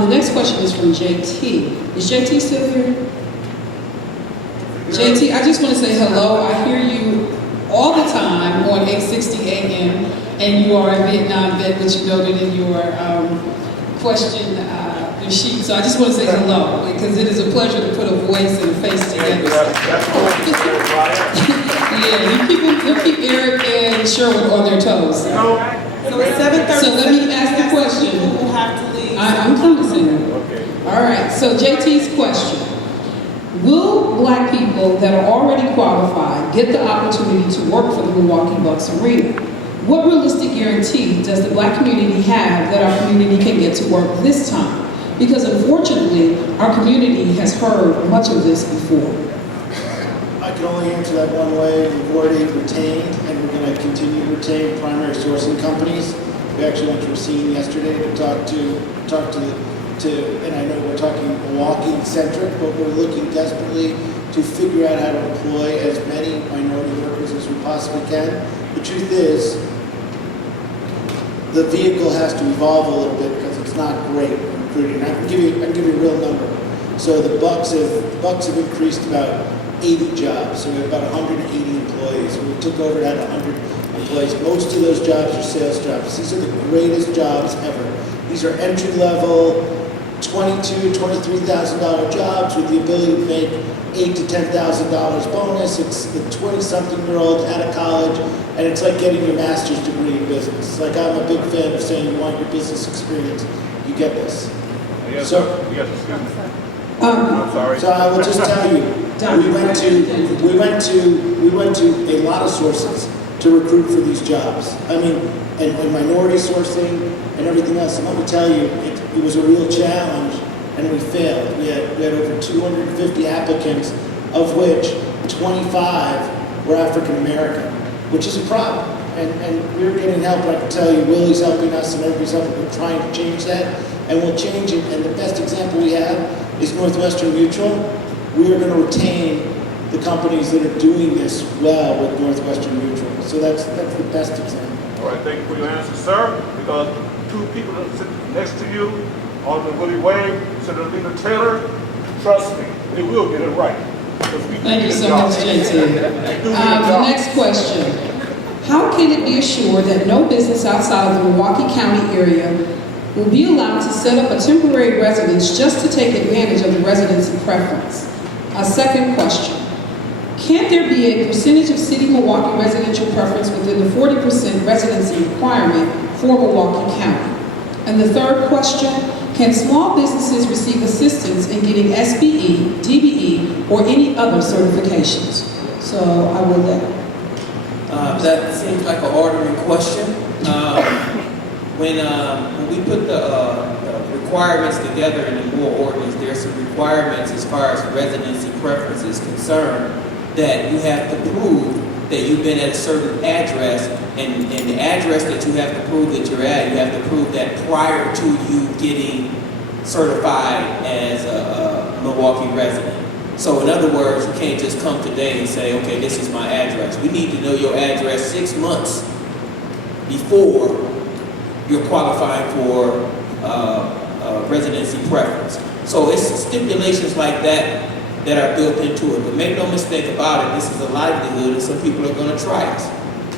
The next question is from JT. Is JT still here? JT, I just want to say hello. I hear you all the time on 860 AM, and you are a Vietnam vet, which you noted in your question, your sheet. So I just want to say hello, because it is a pleasure to put a voice and a face together. Yeah, you keep Eric and Sherwood on their toes. So it's 7:30. So let me ask the question. Who will have to leave? I'm promising. Okay. All right, so JT's question. Will Black people that are already qualified get the opportunity to work for the Milwaukee Bucks Arena? What realistic guarantee does the Black community have that our community can get to work this time? Because unfortunately, our community has heard much of this before. I can only answer that one way. We've already retained, and we're going to continue to retain primary sourcing companies. We actually went to Racine yesterday to talk to, and I know we're talking Milwaukee centric, but we're looking desperately to figure out how to employ as many minority workers as we possibly can. The truth is, the vehicle has to evolve a little bit because it's not great at recruiting. I can give you a real number. So the Bucks have increased about 80 jobs, so we have about 180 employees. When we took over, it had 100 employees. Most of those jobs are sales jobs. These are the greatest jobs ever. These are entry-level, $22,000 to $23,000 jobs with the ability to make $8,000 to $10,000 bonus. It's the 20-something-year-old out of college, and it's like getting your master's degree in business. Like, I'm a big fan of saying you want your business experience, you get this. Yes, So- sir. Yes, sir. I'm sorry. So I will just tell you, we went to a lot of sources to recruit for these jobs. I mean, and minority sourcing and everything else. And let me tell you, it was a real challenge, and we failed. We had over 250 applicants, of which 25 were African American, which is a problem. And we're getting help. I can tell you, Willie's helping us, and everybody's helping. We're trying to change that, and we'll change it. And the best example we have is Northwestern Mutual. We are going to retain the companies that are doing this well with Northwestern Mutual. So that's the best example. All right, thank you for your answer, sir. Because 2 people that sit next to you, Alderman Willie Wade, Senator Lena Taylor, trust me, they will get it right. Thank you so much, JT. The next question. How can it be assured that no business outside of the Milwaukee County area will be allowed to set up a temporary residence just to take advantage of the residency preference? A second question. Can there be a percentage of City of Milwaukee residential preference within the 40% residency requirement for Milwaukee County? And the third question, can small businesses receive assistance in getting SBE, DBE, or any other certifications? So I will let. That seems like an ordinary question. When we put the requirements together in the Moore ordinance, there's some requirements as far as residency preference is concerned that you have to prove that you've been at a certain address, and the address that you have to prove that you're at, you have to prove that prior to you getting certified as a Milwaukee resident. So in other words, you can't just come today and say, okay, this is my address. We need to know your address 6 months before you're qualifying for residency preference. So it's stipulations like that that are built into it. But make no mistake about it, this is a livelihood and some people are going to try us.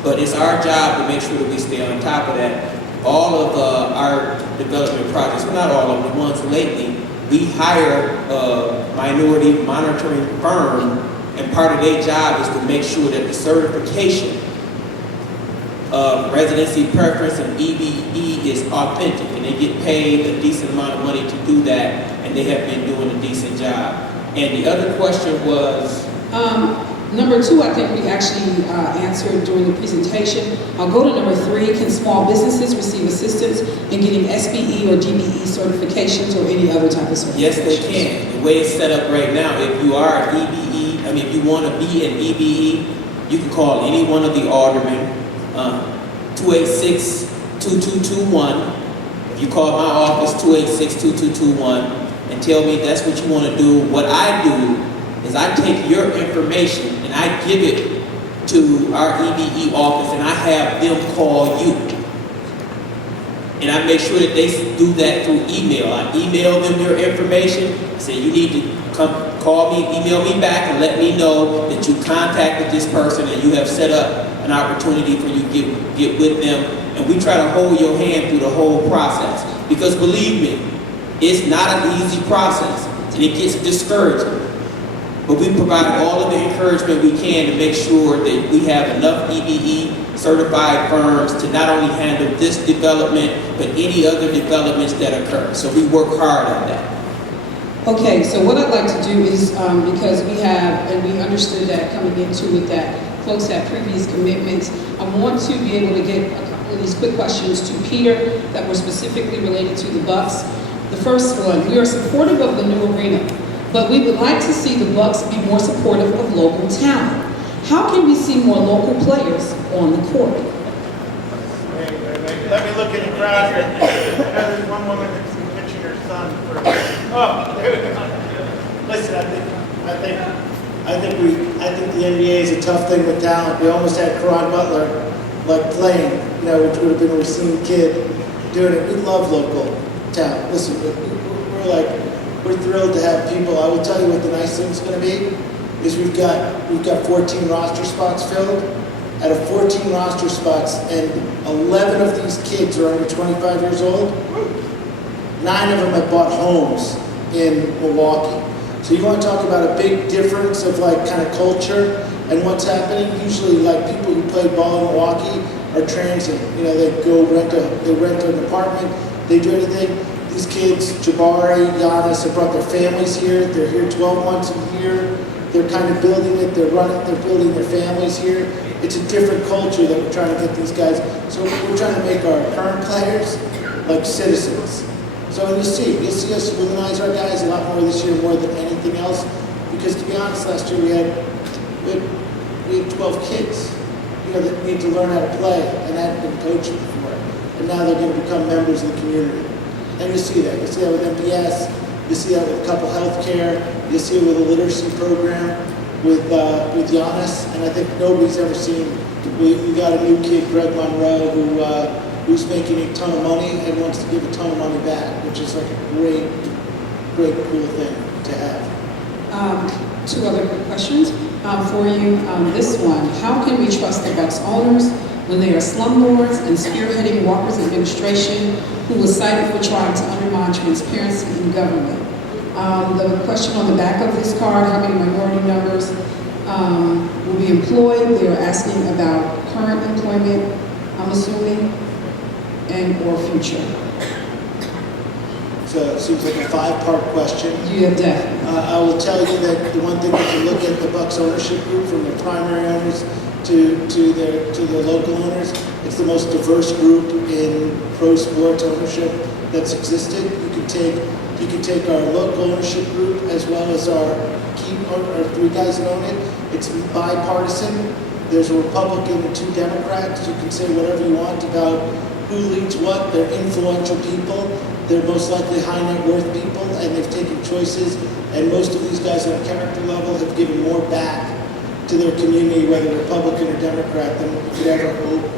But it's our job to make sure that we stay on top of that. All of our development projects, well not all of them, the ones lately, we hire a minority monitoring firm, and part of their job is to make sure that the certification of residency preference and EBE is authentic, and they get paid a decent amount of money to do that, and they have been doing a decent job. And the other question was? Number 2, I think we actually answered during the presentation. I'll go to number 3. Can small businesses receive assistance in getting SBE or DBE certifications or any other type of certification? Yes, they can. The way it's set up right now, if you are an EBE, if you want to be an EBE, you can call any one of the aldermen, 286-2221. If you call my office, 286-2221, and tell me that's what you want to do, what I do is I take your information and I give it to our EBE office and I have them call you. And I make sure that they do that through email. I email them your information, say you need to come call me, email me back and let me know that you contacted this person and you have set up an opportunity for you to get with them. And we try to hold your hand through the whole process. Because believe me, it's not an easy process and it gets discouraging. But we provide all of the encouragement we can to make sure that we have enough EBE certified firms to not only handle this development, but any other developments that occur. So we work hard on that. Okay, so what I'd like to do is, because we have, and we understood that coming into it that folks have previous commitments, I want to be able to get a couple of these quick questions to Peter that were specifically related to the Bucks. The first one, we are supportive of the new arena, but we would like to see the Bucks be more supportive of local talent. How can we see more local players on the court? Let me look in the crowd here. There's one woman that's pitching her son. Listen, I think the NBA is a tough thing with talent. We almost had Caron Butler playing, which would have been a receiving kid doing it. We love local talent. Listen, we're thrilled to have people. I will tell you what the nice thing is going to be is we've got 14 roster spots filled. Out of 14 roster spots, and 11 of these kids are under 25 years old, 9 of them have bought homes in Milwaukee. So you want to talk about a big difference of kind of culture and what's happening? Usually people who play ball in Milwaukee are transient. They go rent an apartment, they do anything. These kids, Jabari, Giannis, have brought their families here. They're here 12 months a year. They're kind of building it. They're building their families here. It's a different culture that we're trying to get these guys. So we're trying to make our current players like citizens. So you'll see us womanize our guys a lot more this year, more than anything else. Because to be honest, last year we had 12 kids, that need to learn how to play and hadn't been coached before. And now they're going to become members of the community. And you'll see that. You'll see that with MPS. You'll see that with couple healthcare. You'll see it with a literacy program with Giannis. And I think nobody's ever seen. We got a new kid, Greg Monroe, who's making a ton of money and wants to give a ton of money back, which is a great, cool thing to have. Two other quick questions for you. This one, how can we trust the Bucks owners when they are slumlords and spearheading Walker's administration, who was cited for trying to undermine transparency in government? The question on the back of this card, how many minority members will be employed? They are asking about current employment, I'm assuming, and or future. So it seems like a five-part question. Yeah, definitely. I will tell you that the one thing, if you look at the Bucks ownership group, from their primary owners to their local owners, it's the most diverse group in pro sports ownership that's existed. You can take our local ownership group as well as our three guys that own it. It's bipartisan. There's a Republican and two Democrats. You can say whatever you want about who leads what. They're influential people. They're most likely high net worth people, and they've taken choices. And most of these guys on a character level have given more back to their community, whether Republican or Democrat, than you could ever hope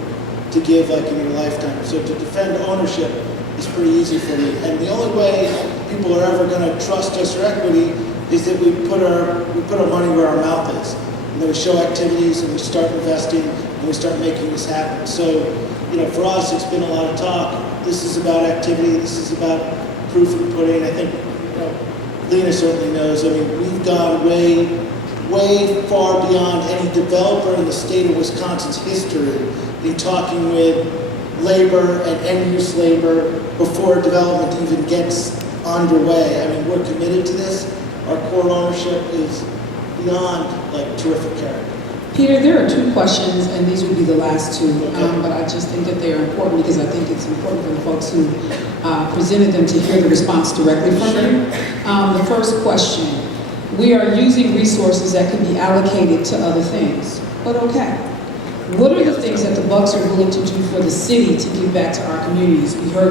to give like in your lifetime. So to defend ownership is pretty easy for me. And the only way people are ever going to trust us or equity is that we put our money where our mouth is. And then we show activities and we start investing and we start making this happen. So, for us, it's been a lot of talk. This is about activity. This is about proof of pudding. I think, Lena certainly knows. I mean, we've gone way, way far beyond any developer in the state of Wisconsin's history in talking with labor and end-use labor before development even gets underway. I mean, we're committed to this. Our core ownership is beyond terrific character. Peter, there are two questions, and these would be the last two, but I just think that they are important because I think it's important for the folks who presented them to hear the response directly from you. The first question, we are using resources that can be allocated to other things, but okay. What are the things that the Bucks are willing to do for the city to give back to our communities? We heard